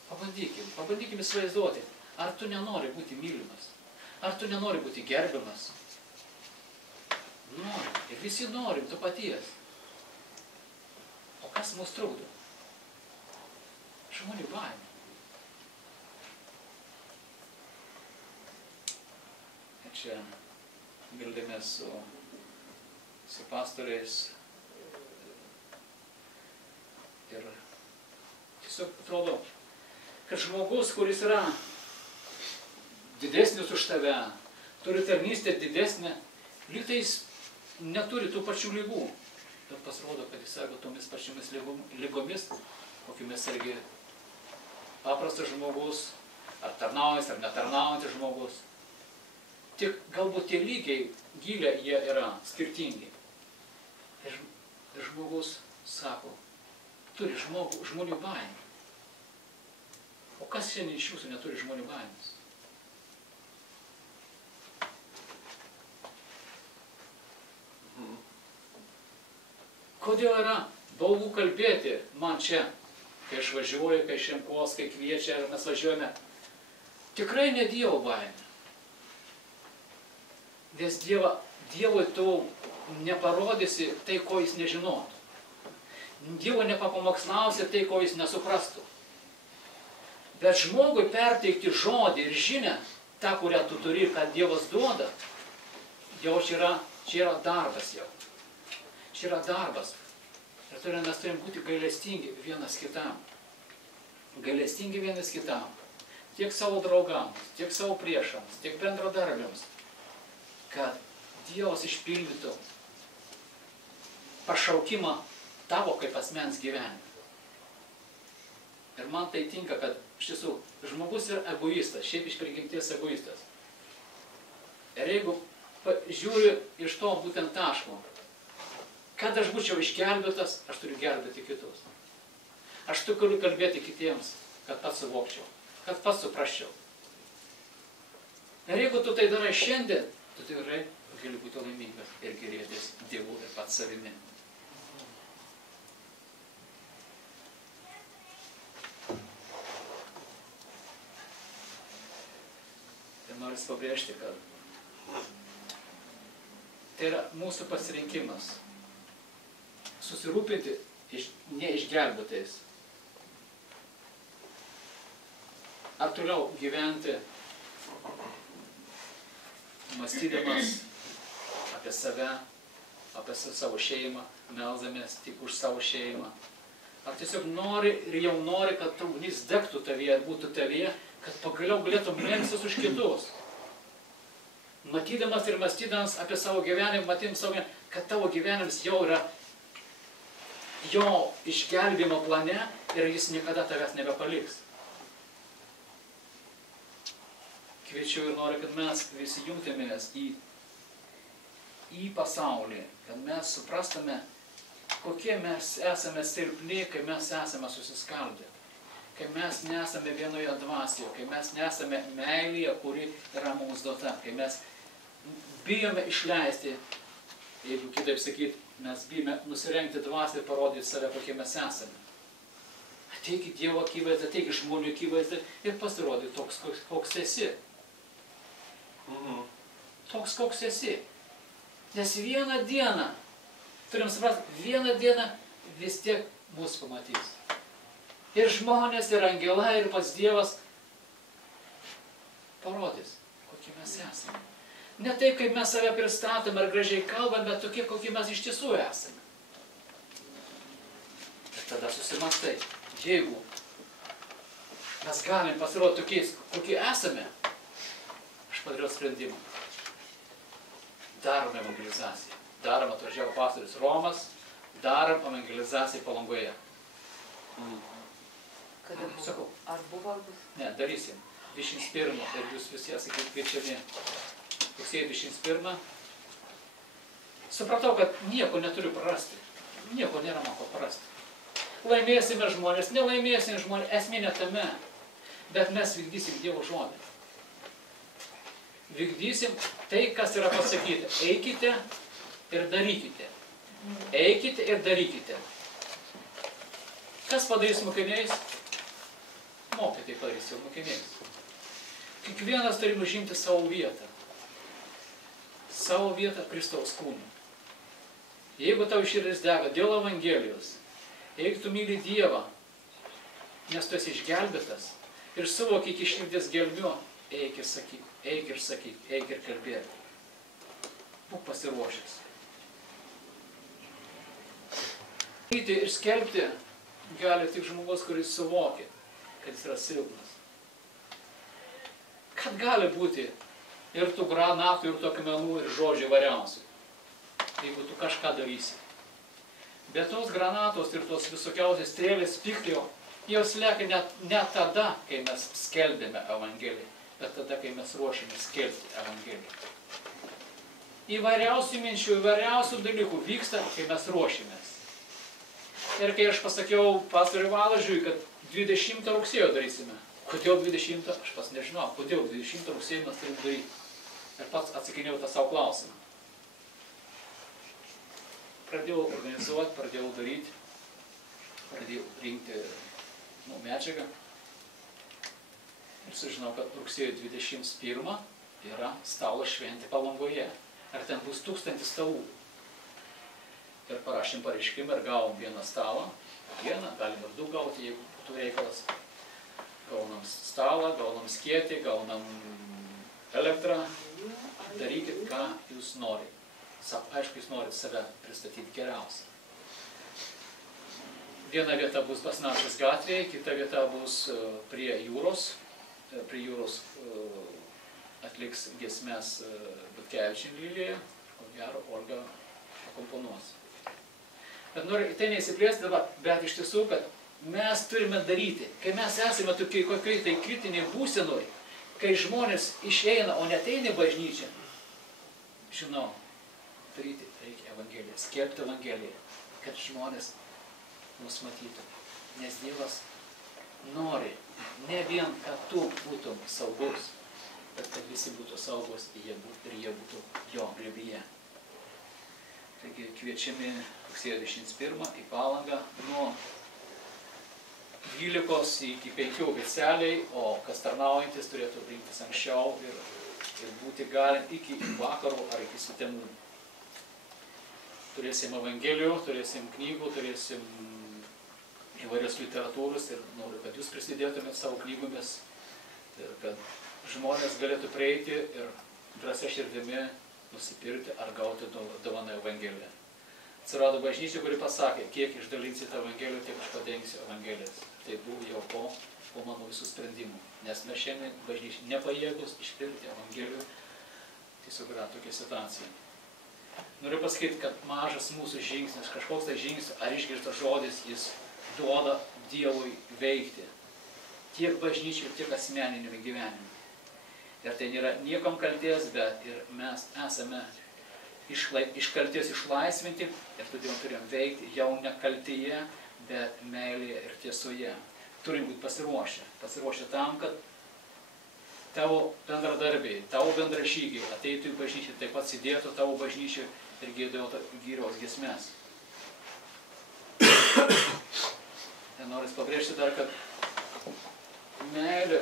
Pabandykim įsivaizduoti, ar tu nenori būti mylimas, ar tu nenori būti gerbiamas. Nori, ir visi norim to paties. O kas mus trukdo? Žmonių baimė. Ir čia bildėmės su pastoriais ir tiesiog atrodo, kad žmogus, kuris yra didesnis už tave, turi tarnystę didesnę, lygtai jis neturi tų pačių lygų. Bet pasirodo, kad jis serga tomis pačiomis lygomis, kokiamis sergi paprastas žmogus, ar tarnaujantis, ar netarnaujantis žmogus. Tik galbūt tie lygiai gilė jie yra skirtingi. Ir žmogus sako, turi žmonių baimę. O kas šiandien iš jūsų neturi žmonių baimės? Kodėl yra baugu kalbėti man čia, kai aš važiuoju, kai šeimkos, kai kviečia, ar mes važiuojame? Tikrai ne Dievo baimė. Nes Dievui tu neparodysi tai, ko jis nežinotų. Dievo nepapamokslausi tai, ko jis nesuprastų. Bet žmogui perteikti žodį ir žinią, tą, kurią tu turi, ką Dievas duoda, jau čia yra darbas jau. Čia yra darbas. Ir todėl mes turim būti gailestingi vienas kitam. Gailestingi vienas kitam. Tiek savo draugams, tiek savo priešams, tiek bendradarbiams. Kad Dievas išpildytų pašaukimą tavo kaip asmens gyvenime. Ir man tai tinka, kad iš tiesų žmogus yra egoistas, šiaip iš prigimties egoistas. Ir jeigu žiūriu iš to būtent taško, kad aš būčiau išgelbėtas, aš turiu gelbėti kitus. Aš turiu kalbėti kitiems, kad pats suvokčiau, kad pats suprasčiau. Ir jeigu tu tai darai šiandien, tu tikrai gali būti laimingas ir gėrėtis Dievu ir pats savimi. noriu pabrėžti, kad tai yra mūsų pasirinkimas. Susirūpinti neišgelbėtais. Ar toliau gyventi, mąstydamas apie save, apie savo šeimą, melsdamės tik už savo šeimą. Ar tiesiog nori ir jau nori, kad ta ugnis degtų tavyje, būtų tavyje, kad pagaliau galėtum melstis už kitus. Matydamas ir mąstydamas apie savo gyvenimą, kad tavo gyvenimas jau yra jo išgelbėjimo plane ir jis niekada tavęs nebepaliks. Kviečiu ir noriu, kad mes visi jungtumės į pasaulį, kad mes suprastume, kokie mes esame silpni, kai mes esame susiskaldę, kai mes nesame vienoje dvasioje, kai mes nesame meilėje, kuri yra mums duota, kai mes bijome išleisti, jeigu kitaip sakyti, mes bijome nusirengti dvasią ir parodyti save, kokie mes esame. Ateik į Dievo akivaizdą, ateik į žmonių akivaizdą ir pasirodyk toks, koks esi. Toks, koks esi. Nes vieną dieną, turim suprasti, vieną dieną vis tiek mus pamatys. Ir žmonės, ir angelai, ir pats Dievas parodys, kokie mes esame. Ne taip, kaip mes save pristatome ar gražiai kalbame, bet tokie, kokie mes iš tiesų esame. Ir tada susimastai, jeigu mes galim pasirodyti tokiais, kokie esame, aš padariau sprendimą. Darom evangelizaciją. Darom, atvažiavo pastorius Romas, darom evangelizaciją Palangoje. Kada buvo? Sakau. Ar buvo, ar bus? Ne, darysim. 21 ir jūs visi esate kviečiami. Rugsėjo 21. Supratau, kad nieko neturiu prarasti. Nieko nėra man ko prarasti. Laimėsime žmonės, nelaimėsime žmonės, esmė ne tame. Bet mes vykdysim Dievo žodį. Vykdysim tai, kas yra pasakyta. Eikite ir darykite. Eikite ir darykite. Kas padarys mokiniais? Mokytojai padarys jau mokiniais. Kiekvienas turi užimti savo vietą. Savo vietą Kristaus kūnui. Jeigu tau širdis dega dėl Evangelijos, jeigu tu myli Dievą, nes tu esi išgelbėtas ir suvoki iki širdės gelmių, eik ir sakyk, eik ir sakyk, eik ir kalbėk. Būk pasiruošęs. Ir skelbti gali tik žmogus, kuris suvokia, kad jis yra silpnas. Kad gali būti ir tų granatų, ir tų akmenų, ir žodžių variausių, jeigu tu kažką darysi. Bet tos granatos ir tos visokiausios strėlės piklio, jos lekia ne tada, kai mes skelbėme Evangeliją, bet tada, kai mes ruošiame skelbti Evangeliją. Įvairiausių minčių, įvairiausių dalykų vyksta, kai mes ruošimės. Ir kai aš pasakiau pastoriui Valažiui, kad 20 rugsėjo darysime. Kodėl 20? Aš pas nežinau, kodėl 20 rugsėjo mes turim daryti. Ir pats atsakinėjau tą savo klausimą. Pradėjau organizuoti, pradėjau daryti, pradėjau rinkti medžiagą. Ir sužinau, kad rugsėjo 21 yra stalo šventė Palangoje. Ar ten bus 1000 stalų. Ir parašėm pareiškimą ir gavom vieną stalą. Vieną, galim ir 2 gauti, jeigu būtų reikalas. Gaunam stalą, gaunam skėtį, gaunam elektrą. Darykit, ką jūs norite. Aišku, jūs norite save pristatyti geriausiai. Viena vieta bus Basanavičiaus gatvėje, kita vieta bus prie jūros. Prie jūros atliks giesmes Butkevičienė Lilija, ko gero Olga akomponuos. Bet noriu į tai neįsiplėsti dabar, bet iš tiesų, kad mes turime daryti, kai mes esame kokioj tai kritiniai būsenoj, kai žmonės išeina, o neteina į bažnyčią, žinau, daryti reikia Evangeliją, skelbti Evangeliją, kad žmonės mus matytų. Nes Dievas nori ne vien, kad tu būtum saugus, bet kad visi būtų saugus ir jie būtų jo glėbyje. Taigi kviečiami rugsėjo 21 į Palangą nuo 12 iki 5 oficialiai, o kas tarnaujantis turėtų rinktis anksčiau ir ir būti galint iki vakaro ar iki sutemų. Turėsim evangelijų, turėsim knygų, turėsim įvairios literatūros ir noriu, kad jūs prisidėtumėt savo knygomis ir kad žmonės galėtų prieiti ir drąsia širdimi nusipirkti ar gauti dovaną evangeliją. Atsirado bažnyčia, kuri pasakė, kiek išdalinsite evangelijų, tiek aš padengsiu evangelijas. Tai buvo jau po mano visų sprendimų. Nes mes šiandien bažnyčiai nepajėgus išpirkti evangelijų. Tiesiog yra tokia situacija. Noriu pasakyti, kad mažas mūsų žingsnis, kažkoks tai žingsnis ar išgirstas žodis, jis duoda Dievui veikti. Tiek bažnyčiai, tiek asmeniniame gyvenime. Ir tai nėra niekam kaltės, bet ir mes esame iš kaltės išlaisvinti ir todėl turim veikti jau ne kaltėje, bet meilėje ir tiesoje. Turim būti pasiruošę tam, kad tavo bendradarbiai, tavo bendražygiai ateitų į bažnyčią, taip pat sėdėtų tavo bažnyčią ir giedėtų gyriaus giesmes. Ir noriu pabrėžti dar, kad meilė,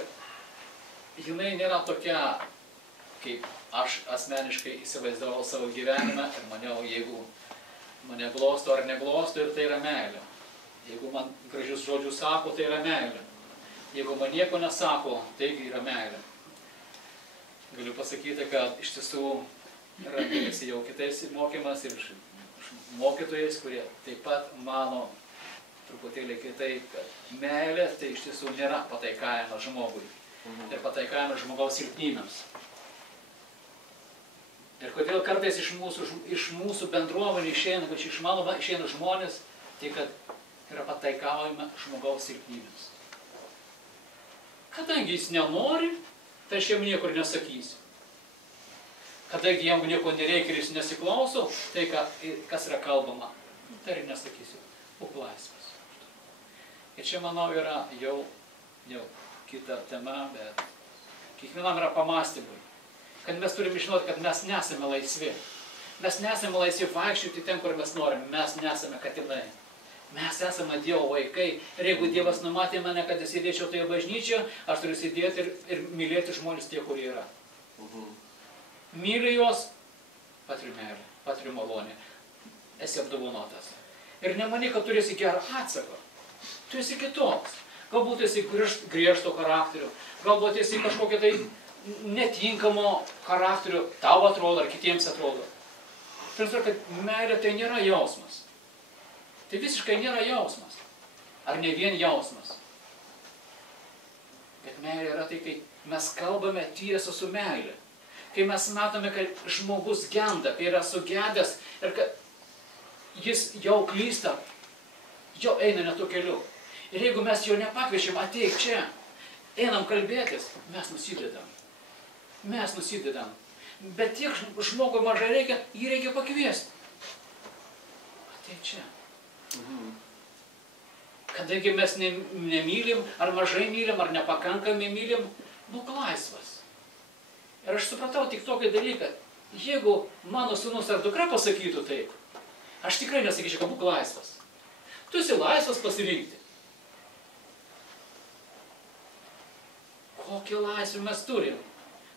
jinai nėra tokia, kaip aš asmeniškai įsivaizdavau savo gyvenimą ir maniau, jeigu mane glosto ar neglosto, ir tai yra meilė. Jeigu man gražius žodžius sako, tai yra meilė. Jeigu man nieko nesako, taigi yra meilė. Galiu pasakyti, kad iš tiesų randasi jau kitais mokymas ir mokytojais, kurie taip pat mano truputėlį kitaip, kad meilė tai iš tiesų nėra pataikavimas žmogui ir pataikavimas žmogaus silpnybėms. Ir kodėl kartais iš mūsų bendruomenių išeina, kad iš mano išeina žmonės, tai kad yra pataikaujama žmogaus silpnybėms. Kadangi jis nenori, tai aš jam niekur nesakysiu. Kadangi jam nieko nereikia ir jis nesiklauso, tai kas yra kalbama, tai ir nesakysiu. Būk laisvas. Ir čia, manau, yra jau kita tema, bet kiekvienam yra pamastymai. Kad mes turime žinoti, kad mes nesame laisvi. Mes nesame laisvi vaikščioti ten, kur mes norime. Mes nesame katinai. Mes esame Dievo vaikai. Ir jeigu Dievas numatė mane, kad aš sėdėčiau toje bažnyčioje, aš turiu sėdėti ir mylėti žmonės tie, kurie yra. Myliu juos, patiriu meilę, patiriu malonę. Esi apdovanotas. Ir nemanyk, kad turėsi gerą atsaką. Tu esi kitoks. Galbūt esi griežto charakterio. Galbūt esi kažkokia tai netinkamo charakterio, tau atrodo ar kitiems atrodo. Tai kad meilė tai nėra jausmas. Tai visiškai nėra jausmas. Ar ne vien jausmas. Bet meilė yra tai, kai mes kalbame tiesą su meilė. Kai mes matome, kad žmogus genda, kai yra sugedęs ir kad jis jau klysta, jau eina ne tuo keliu. Ir jeigu mes jo nepakviečiam, ateik čia, einam kalbėtis, mes nusidedam. Mes nusidedam. Bet tiek žmogui mažai reikia, jį reikia pakviesti. Ateik čia. Kadangi mes nemylim, ar mažai mylim, ar nepakankamai mylim, būk laisvas. Ir aš supratau tik tokį dalyką. Jeigu mano sūnus ar dukra pasakytų taip, aš tikrai nesakyčiau, kad būk laisvas. Tu esi laisvas pasirinkti. Kokią laisvę mes turim?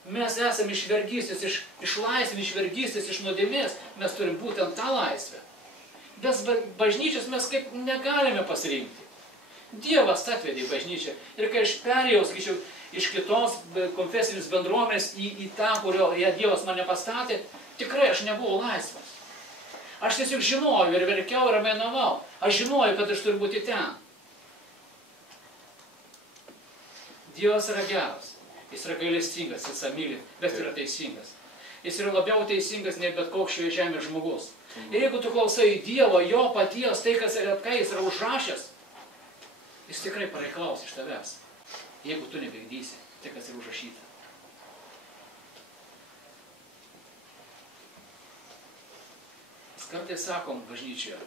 Mes esame iš vergystės, išlaisvinti iš vergystės, iš nuodėmės, mes turim būtent tą laisvę. Bez bažnyčios mes kaip negalime pasirinkti. Dievas atvedė į bažnyčią. Ir kai aš perėjau, skaičiau, iš kitos konfesinės bendruomenės į tą, kurioje Dievas mane pastatė, tikrai aš nebuvau laisvas. Aš tiesiog žinojau ir verkiau ir mainavau. Aš žinojau, kad aš turiu būti ten. Dievas yra geras. Jis yra gailestingas, jis myli, bet yra teisingas. Jis yra labiau teisingas nei bet koks šioje žemėje žmogus. Ir jeigu tu klausai Dievo, jo paties, tai, ką jis yra užrašęs, jis tikrai pareikalaus iš tavęs. Jeigu tu nevykdysi, tai kas yra užrašyta. Mes kartais sakom bažnyčioje,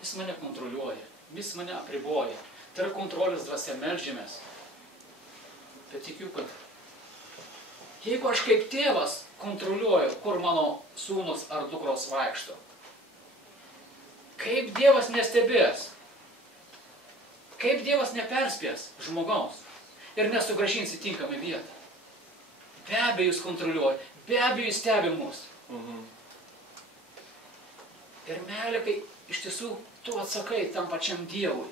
jis mane kontroliuoja, jis mane apriboja. Tai yra kontrolės dvasia, meldžiamės. Bet tikiu, kad jeigu aš kaip tėvas kontroliuoju, kur mano sūnus ar dukros vaikšto, kaip Dievas nestebės, kaip Dievas neperspės žmogaus ir nesugrąžins į tinkamą vietą. Be abejo jis kontroliuoja, be abejo jis stebi mus. Ir meilė, kai iš tiesų tu atsakai tam pačiam Dievui.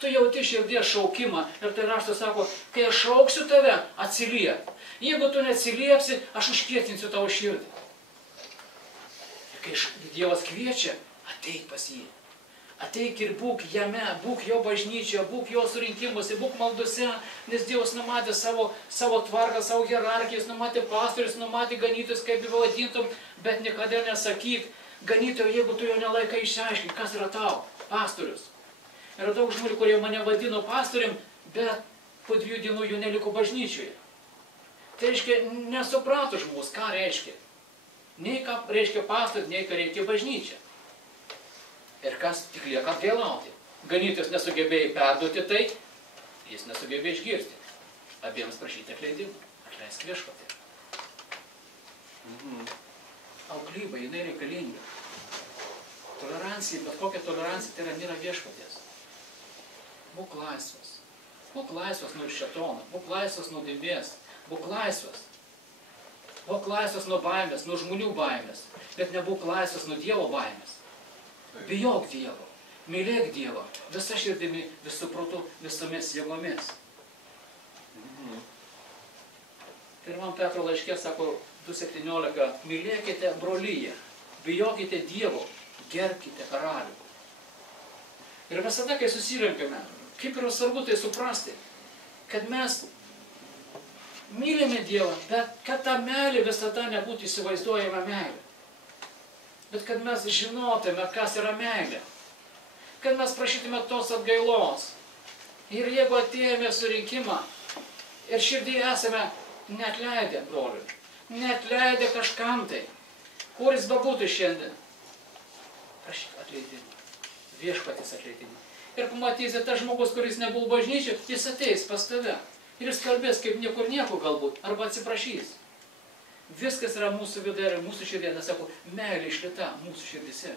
Tu jauti širdies šaukimą ir tai raštas sako, kai aš šauksiu tave, atsiliep. Jeigu tu neatsiliepsi, aš užkietinsiu tavo širdį. Ir kai Dievas kviečia, ateik pas jį. Ateik ir būk jame, būk jo bažnyčioje, būk jo surinkimuose, būk maldose, nes Dievas numatė savo tvarką, savo hierarchijas, numatė pastorius, numatė ganytojus, kaip jį vadintum, bet niekada nesakyk, ganytojo, jeigu tu jo nelaikai išsiaiškink, kas yra tau, pastorius. Yra daug žmonių, kurie mane vadino pastorium, bet po 2 dienų jų neliko bažnyčioje. Tai reiškia, nesuprato žmogus, ką reiškia. Nei ką reiškia pastorius, nei ką reiškia bažnyčia. Ir kas tik lieka atgailauti. Ganytojas nesugebėjo perduoti tai, jis nesugebėjo išgirsti. Abiems prašyti atleidimą. Atleisk viešpatį. Auklyba, jinai reikalinga. Tolerancija, bet kokia tolerancija tai nėra viešpatės. Būk laisvas. Būk laisvas nuo šėtono. Būk laisvas nuo nuodėmės. Būk laisvas. Būk laisvas nuo baimės, nuo žmonių baimės. Bet nebūk laisvas nuo Dievo baimės. Bijok Dievo, mylėk Dievą, visa širdimi, visų protų, visomis jėgomis. 1 Petro laiške sako 2.17, mylėkite brolyje, bijokite Dievo, gerbkite karalių. Ir visada, kai susirenkame, kaip yra svarbu tai suprasti, kad mes mylime Dievą, bet kad ta meilė visada nebūtų įsivaizduojama meilė. Bet kad mes žinotume, kas yra meilė. Kad mes prašytume tos atgailos. Ir jeigu atėjome surinkimą ir širdį esame neatleidę broliui, neatleidę kažkam tai, kuris bebūtų šiandien, prašyk atleidimą. Viešpaties atleidimą. Ir pamatysite, tas žmogus, kuris nebuvo bažnyčio, jis ateis pas tave. Ir jis kalbės kaip niekur nieko galbūt, arba atsiprašys. Viskas yra mūsų viduje ir mūsų širdėje, nes sako, meilė išlieta mūsų širdise.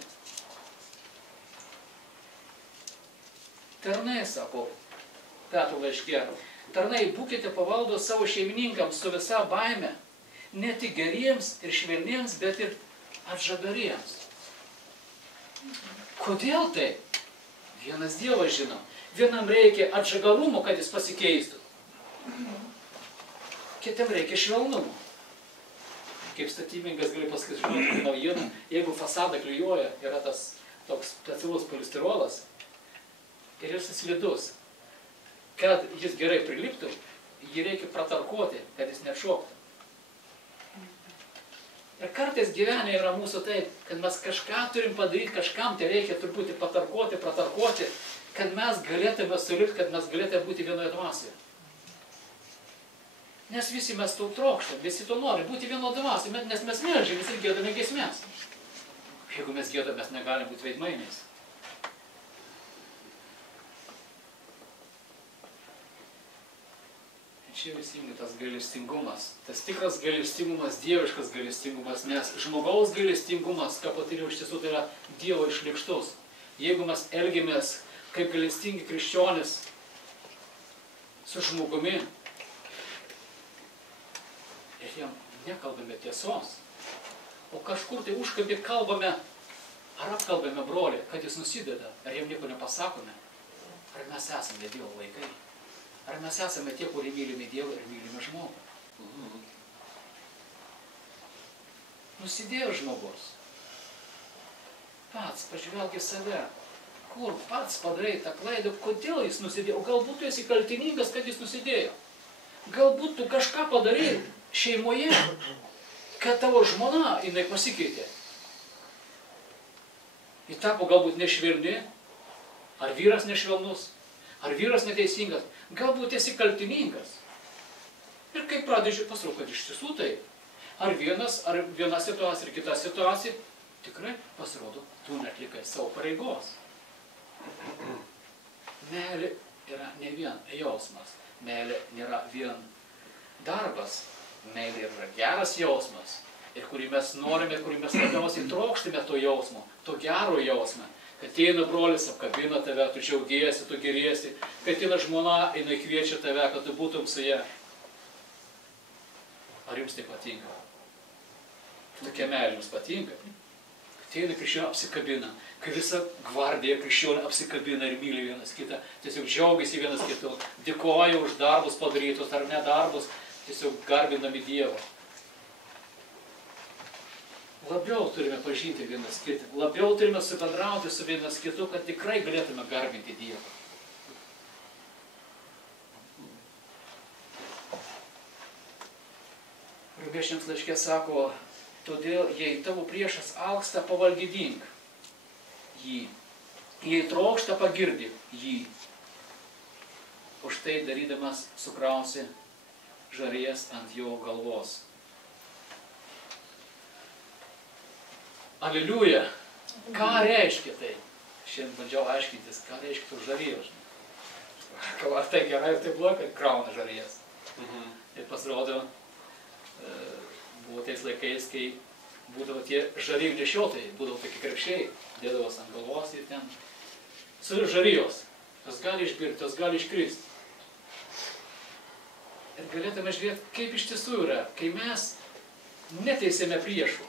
Tarnai, sako Petro laiške, tarnai, būkite pavaldus savo šeimininkams su visa baime, ne tik geriems ir švelniems, bet ir atžadariems. Kodėl tai? Vienas Dievas žino. Vienam reikia atžagarumo, kad jis pasikeistų. Kitam reikia švelnumo. Kaip statybininkas gali pasakyti, žinoti naujieną, jeigu fasadą klijuoja, yra tas toks specialus polistirolas ir jis slidus. Kad jis gerai priliptų, jį reikia pratarkuoti, kad jis nešoktų. Ir kartais gyvenime yra mūsų taip, kad mes kažką turim padaryti, kažkam tai reikia truputį patarkuoti, pratarkuoti, kad mes galėtume sulipti, kad mes galėtume būti vienoje dvasioje. Nes visi mes to trokštam, visi to nori, būti vieno dvasioje, nes mes melžiamės ir giedame giesmes. Jeigu mes giedame, mes negalim būti veidmainiais. Čia įsijungia tas gailestingumas, tas tikras gailestingumas, dieviškas gailestingumas, nes žmogaus gailestingumas, ką patyriau, iš tiesų tai yra Dievo išlikštus. Jeigu mes elgiamės kaip gailestingi krikščionys su žmogumi, ir jam nekalbame tiesos, o kažkur tai užkampį kalbame, ar apkalbame brolį, kad jis nusideda, ar jam nieko nepasakome, ar mes esame Dievo vaikai, ar mes esame tie, kurie mylime Dievą ir mylime žmogų. Nusidėjo žmogus. Pats pažvelk į save, kur pats padarai tą klaidą, kodėl jis nusidėjo, galbūt tu esi kaltininkas, kad jis nusidėjo. Galbūt tu kažką padarai šeimoje, kad tavo žmona, jinai pasikeitė. Ji tapo galbūt nešvelni, ar vyras nešvelnus, ar vyras neteisingas, galbūt esi kaltiningas. Ir kaip pradėžiu pasirodo, kad iš tiesų tai, ar viena situacija, ar kita situacija, tikrai pasirodo, tu neatlikai savo pareigos. Meilė yra ne vien jausmas, meilė nėra vien darbas, meilė yra geras jausmas, ir kurį mes norime, kurį mes labiausiai trokštime to jausmo, to gero jausmo, kad ateina brolis, apkabina tave, tu džiaugiesi, tu geriesi, kad ateina žmona, jinai kviečia tave, kad tu būtum su ja. Ar jums tai patinka? Tokia meilė jums patinka? Ateina krikščionė apsikabina, kai visa gvardija krikščionė apsikabina ir myli vienas kitą, tiesiog džiaugiasi vienas kitu, dėkoja už darbus padarytus ar nedarbus, tiesiog garbindami Dievą. Labiau turime pažinti vienas kitą, labiau turime subendrauti su vienas kitu, kad tikrai galėtume garbinti Dievą. Romiečiams laiške sako, todėl, jei tavo priešas alksta, pavalgydink jį. Jei trokšta, pagirdi jį. Už tai darydamas sukrausi žarijas ant jo galvos. Aleliuja. Ką reiškia tai? Šiandien bandžiau aiškintis, ką reiškia tų žarijos. Ar tai gerai, ar tai blogai, kad krauna žarijas. Ir pasirodo, buvo tais laikais, kai būdavo tie žarijų nešiotojai, būdavo tokie krepšiai, dėdavos ant galvos ir ten su žarijos. Tas gali išbirti, tas gali iškristi. Ir galėtume žiūrėti, kaip iš tiesų yra, kai mes neteisėme priešų,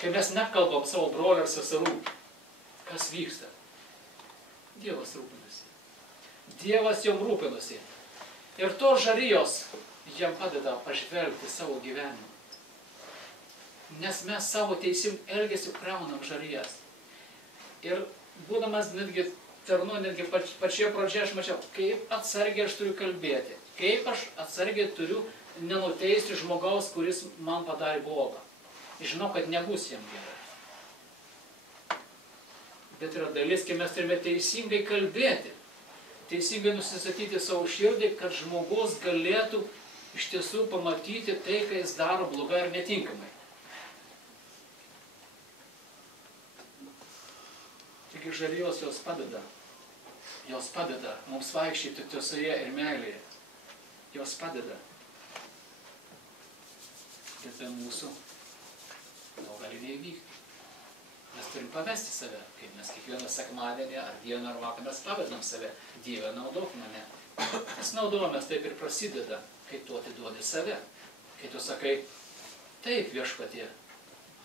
kai mes nekalbam savo brolių ar seserų, kas vyksta. Dievas rūpinasi. Dievas jom rūpinasi. Ir tos žarijos jam padeda pažvelgti savo gyvenimą. Nes mes savo teisim elgesiu kraunam žarijas. Ir būdamas netgi tarnu, netgi pačioje pradžioje aš mačiau, kaip atsargiai aš turiu kalbėti, kaip aš atsargiai turiu nenuteisti žmogaus, kuris man padarė blogą. Žinau, kad nebus jam gerai. Bet yra dalis, kai mes turime teisingai kalbėti, teisingai nusistatyti savo širdį, kad žmogus galėtų iš tiesų pamatyti tai, ką jis daro blogai ar netinkamai. Taigi žarijos jos padeda. Jos padeda mums vaikščioti tiesoje ir meilėje. Jos padeda. Bet tai mūsų to gali neįvykti. Mes turim pavesti save, kaip mes kiekvieną sekmadienį ar dieną ar vakarą mes pavedam save. Dieve, naudok mane. Nes naudojimas taip ir prasideda, kai tu atiduodi save. Kai tu sakai, taip viešpatie,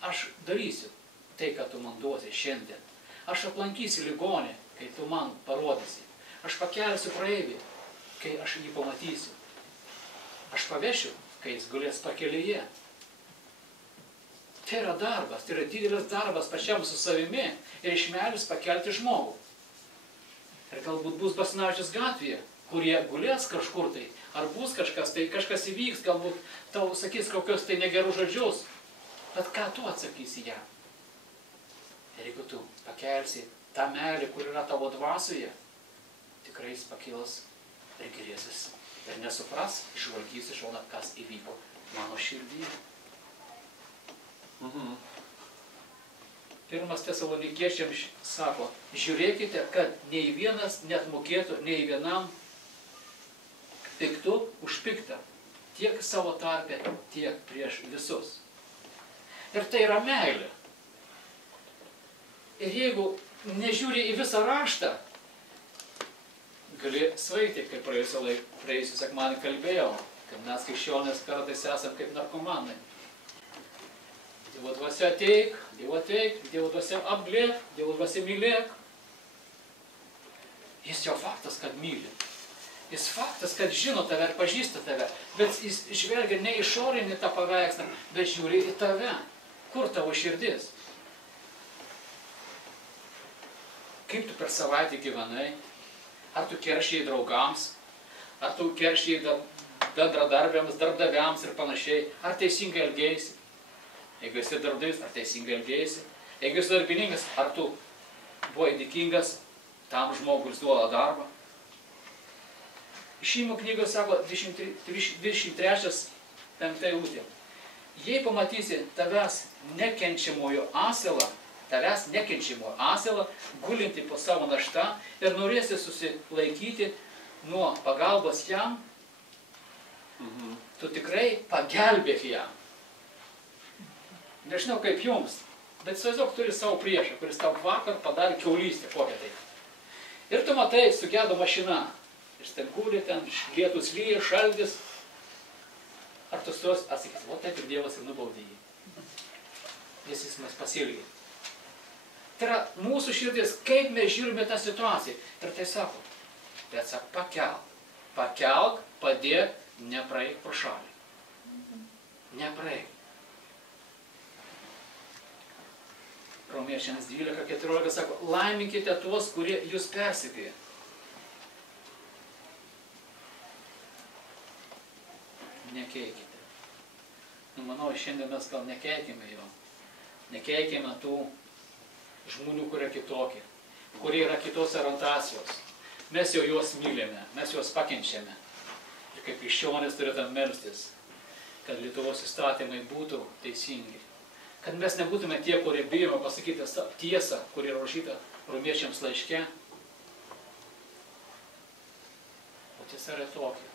aš darysiu tai, ką tu man duosi šiandien. Aš aplankysiu ligonį, kai tu man parodysi. Aš pakelsiu praeivį, kai aš jį pamatysiu. Aš pavešiu, kai jis gulės pakelyje. Tai yra darbas, tai yra didelis darbas pačiam su savimi ir iš meilės pakelti žmogų. Ir galbūt bus Basanavičiaus gatvėje, kurie gulės kažkur tai, ar bus kažkas, tai kažkas įvyks, galbūt tau sakys kokios tai negerus žodžius. Bet ką tu atsakysi ją? Ir jeigu tu pakelsi tą meilę, kur yra tavo dvasioje, tikrai jis pakils ir gerėsis. Ir nesupras, išvalgys iš šoną, kas įvyko mano širdyje. Pirmas Tesalonikiečiams sako, žiūrėkite, kad nei vienas net mokėtų nei vienam piktu už piktą, tiek savo tarpe, tiek prieš visus. Ir tai yra meilė. Ir jeigu nežiūri į visą raštą, gali svaiti, kaip praėjusią sekmanį kalbėjau, kad mes krikščionys kartais esam kaip narkomanai. Dievo dvasia ateik, Dievo dvasia apglėk, Dievo dvasia mylėk. Jis jau faktas, kad myli. Jis faktas, kad žino tave ir pažįsta tave, bet jis žvelgia ne išorinį tą paveikslą, bet žiūri į tave. Kur tavo širdis? Kaip tu per savaitę gyvenai? Ar tu keršėjai draugams? Ar tu keršėjai bendradarbiams, darbdaviams ir panašiai? Ar teisingai elgeisi? Jeigu esi darbdavys, ar teisingai elgeisi? Jeigu esi darbininkas, ar tu buvai dėkingas tam žmogui, kuris duoda darbą? Išėjimo knygos sako 23:5 eilutė. Jei pamatysi tavęs nekenčiamojo asilą, gulinti po savo naštą ir norėsi susilaikyti nuo pagalbos jam, tu tikrai pagelbėk jam. Nežinau kaip jums, bet įsivaizduok, turi savo priešą, kuris tau vakar padarė kiaulystę kokią tai. Ir tu matai, sugedo mašina, ir ten guli, ten lietus lyja, šaltis. Ar tu stos atsakysi, o taip ir Dievas ir nubaudė jį. Nes jis mes pasielgė. Tai yra mūsų širdis, kaip mes žiūrime tą situaciją. Ir tai sako, bet sako, pakelk, padėk, nepraeik pro šalį. Nepraeik. Romiečiams 12:14 sako, laiminkite tuos, kurie jūs persekioja. Nekeikite. Manau, šiandien mes gal nekeikime jo. Nekeikime tų žmonių, kurie kitokie, kurie yra kitos orientacijos. Mes jau juos mylime, mes juos pakenčiame. Ir kaip krikščionys turėtume melstis, kad Lietuvos įstatymai būtų teisingi. Kad mes nebūtume tie, kurie bijome pasakyti tiesą, kuri yra rašyta romiečiams laiške. O tiesa yra tokia,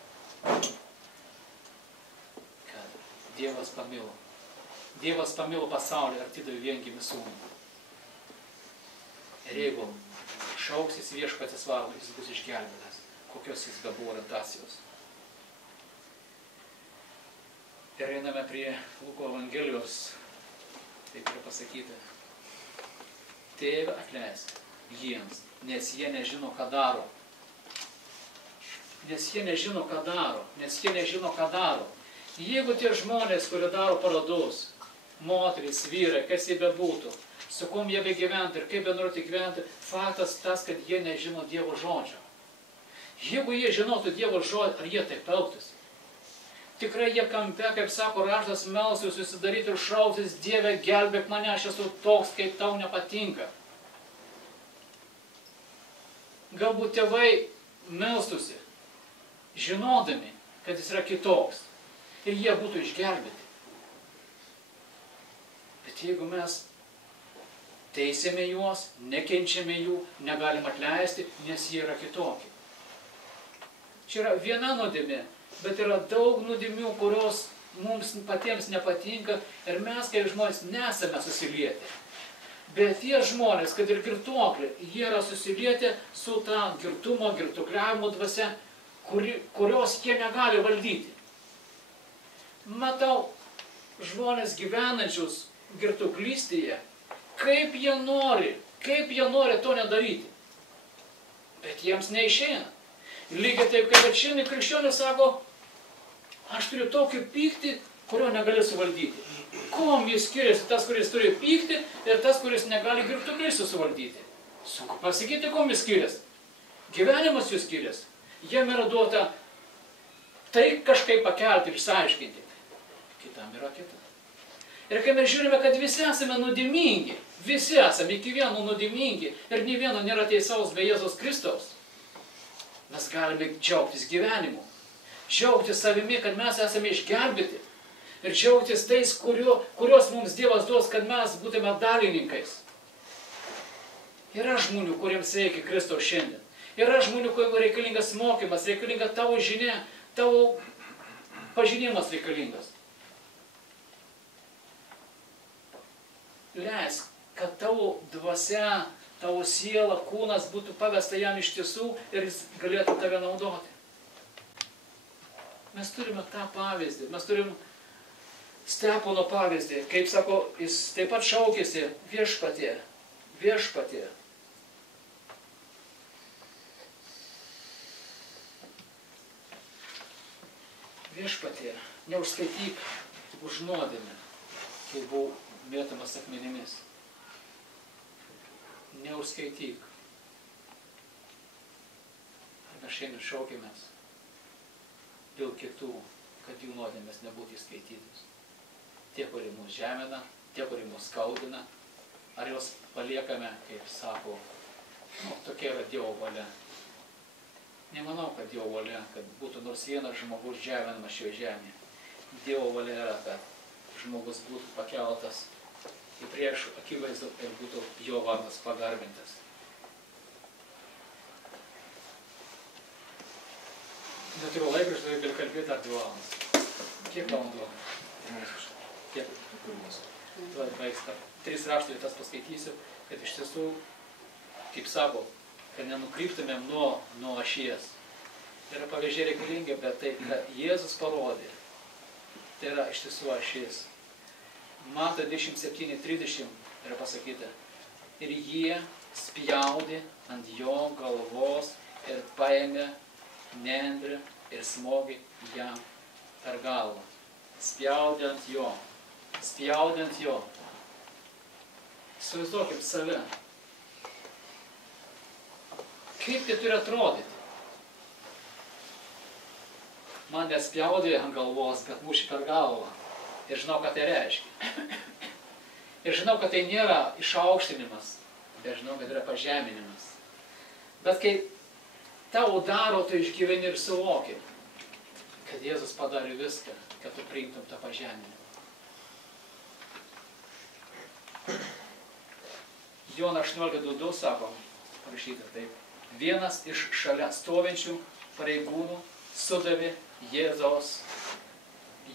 kad Dievas pamilo. Dievas pamilo pasaulį ir atidavė viengimį sūnų. Ir jeigu šauksis Viešpaties vardą, jis bus išgelbėtas, kokios jis bebuvo orientacijos. Ir einame prie Luko Evangelijos. Taip yra pasakyta. Tėve, atleisk jiems, nes jie nežino, ką daro. Nes jie nežino, ką daro. Nes jie nežino, ką daro. Jeigu tie žmonės, kurie daro paradus, moterys, vyrai, kas jie bebūtų, su kom jie begyventi ir kaip benorėtų gyventi, faktas tas, kad jie nežino Dievo žodžio. Jeigu jie žinotų Dievo žodžio, ar jie taip elgtųsi? Tikrai jie kampe, kaip sako raštas, melsiu susidaryti ir šauktis, Dieve, gelbėk mane, aš esu toks, kaip tau nepatinka. Galbūt tėvai melstusi, žinodami, kad jis yra kitoks, ir jie būtų išgelbėti. Bet jeigu mes teisėme juos, nekenčiame jų, negalim atleisti, nes jie yra kitokie. Čia yra viena nuodėmė. Bet yra daug nuodėmių, kurios mums patiems nepatinka ir mes, kaip žmonės, nesame susilieti. Bet tie žmonės, kad ir girtuokliai, jie yra susilieti su ta girtumo, girtukliavimo dvasia, kurios jie negali valdyti. Matau žmonės gyvenančius girtuklystėje, kaip jie nori to nedaryti. Bet jiems neišeina. Lygiai taip, kaip ir šiandien krikščionis sako, aš turiu tokį pyktį, kurio negali suvaldyti. Kom jis skiriasi tas, kuris turi pyktį ir tas, kuris negali girtuklystę suvaldyti? Sunku pasakyti, kom jis skiriasi. Gyvenimas jų skiriasi. Jiem yra duota tai kažkaip pakelti ir išsiaiškinti. Kitam yra kita. Ir kai mes žiūrime, kad visi esame nuodėmingi, visi esame iki vieno nuodėmingi ir nei vieno nėra teisaus be Jėzaus Kristaus, mes galime džiaugtis gyvenimu, džiaugtis savimi, kad mes esame išgelbėti ir džiaugtis tais, kuriuos mums Dievas duos, kad mes būtume dalininkais. Yra žmonių, kuriems reikia Kristaus šiandien. Yra žmonių, kuriems reikalingas mokymas, reikalinga tavo žinia, tavo pažinimas reikalingas. Leisk, kad tavo dvasia, tavo siela, kūnas būtų pavesta jam iš tiesų ir jis galėtų tave naudoti. Mes turime tą pavyzdį, mes turim Stepono pavyzdį, kaip sako, jis taip pat šaukėsi Viešpatie, Viešpatie. Viešpatie, neužskaityk už nuodėmę, kai buvau mėtomas akmenimis. Neužskaityk. Ar mes šiandien šaukėmės dėl kitų, kad jų nuodėmės nebūtų įskaitytos. Tie, kurie mus žemina, tie, kurie mus skaudina, ar juos paliekame, kaip sako, tokia yra Dievo valia. Nemanau, kad Dievo valia, kad būtų nors vienas žmogus žeminamas šioje žemėje. Dievo valia yra, kad žmogus būtų pakeltas į priešų akivaizdą ir būtų jo vardas pagarbintas. Neturiu laikraštį, galiu kalbėti dar 2 valandas. Kiek valandų? Kiek? Tuoj baigs. 3 rašto vietas paskaitysiu, kad iš tiesų, kaip sako, kad nenukryptumėm nuo ašies. Yra pavyzdžiai reikalingi, bet tai, kad Jėzus parodė, Tai yra iš tiesų ašis. Mato 27:30 yra pasakyta. Ir jie spjaudė ant jo galvos ir paėmė nendrę ir smogė jam per galvą. Spjaudė ant jo. Spjaudė ant jo. Įsivaizduokim save. Kaip tai turi atrodyti? Man nespjaudė ant galvos, bet mušė per galvą. Ir žinau, ką tai reiškia. Ir žinau, kad tai nėra išaukštinimas, bet žinau, kad yra pažeminimas. Bet kai tau daro, tu išgyveni ir suvoki, kad Jėzus padarė viską, kad tu priimtum tą pažeminimą. Jono 18:22 sako, parašyta taip. Vienas iš šalia stovinčių pareigūnų sudavė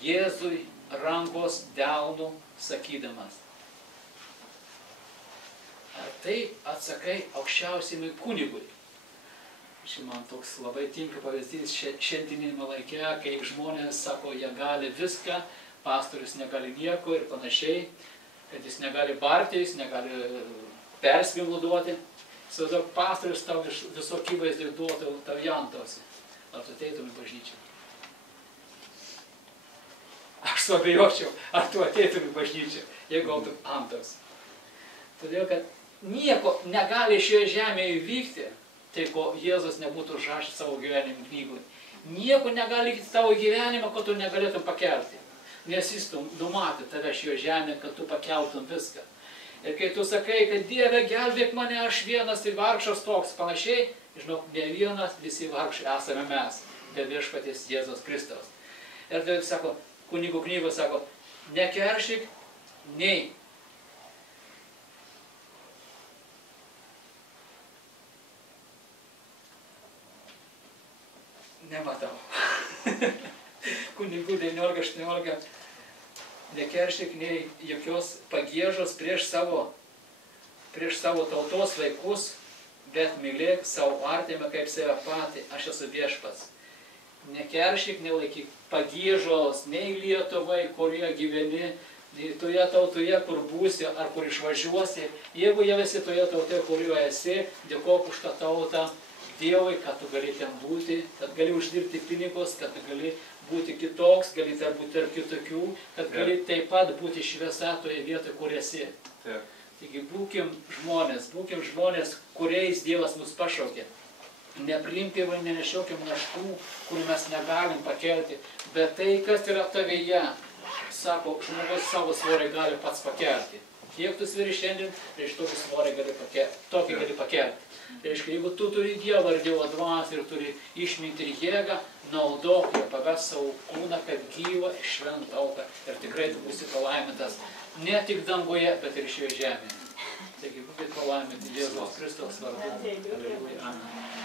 Jėzui rankos delnu, sakydamas. Ar tai atsakai aukščiausiame kunigui? Šiandien man toks labai tinka pavyzdys šiandieninėme laike, kai žmonės sako, jie gali viską, pastorius negali nieko ir panašiai, kad jis negali barti, jis negali perspėjimų duoti. Įsivaizduok, pastorius tau viso akivaizdai duotų, tau jantausi. Ar tu ateitum į bažnyčią? Aš suabejočiau, ar tu ateitum į bažnyčią, jeigu gautum antausi. Todėl, kad nieko negali šioje žemėje įvykti, tai ko Jėzus nebūtų užrašęs savo gyvenimo knygui. Nieko negali įvykti tavo gyvenimą, ko tu negalėtum pakelti. Nes jis numatė tave šioje žemėje, kad tu pakeltum viską. Ir kai tu sakai, kad Dieve, gelbėk mane, aš vienas, tai vargšas toks, panašiai, žinok, ne vienas, visi vargšai esame mes, be viešpaties Jėzus Kristaus. Ir tai sako, kunigų knygos sako, nekeršyk, nei. Nematau. Kunigų 19:18. Nekeršyk nei jokios pagiežos prieš savo tautos vaikus, bet mylėk savo artimą kaip save patį. Aš esu viešpats. Nekeršyk, nelaikyk pagiežos nei Lietuvai, kurie gyveni, nei toje tautoje, kur būsi ar kur išvažiuosi. Jeigu jau esi toje tautoje, kurioje esi, dėkok už tą tautą Dievui, kad tu gali ten būti, kad gali uždirbti pinigus, kad gali būti kitoks, gali ten būti ir kitokių, kad gali taip pat būti šviesa toje vietoje, kur esi. Taigi būkim žmonės, kuriais Dievas mus pašaukė. Nepriimkim ir nenešiokim naštų, kurių mes negalim pakelti, bet tai, kas yra tavyje, sako, žmogus savo svorį gali pats pakelti. Kiek tu sveri šiandien, reiškia, tokį svorį gali pakelti. Reiškia, jeigu tu turi Dievą ir Dievo dvasią ir turi išmintį ir jėgą, naudok ją, paves savo kūną kaip gyvą ir šventą auką. Ir tikrai tu būsi palaimintas ne tik danguje, bet ir šioje žemėje. Taigi būkit palaiminti Jėzaus Kristaus vardu. Alleluja. Amen.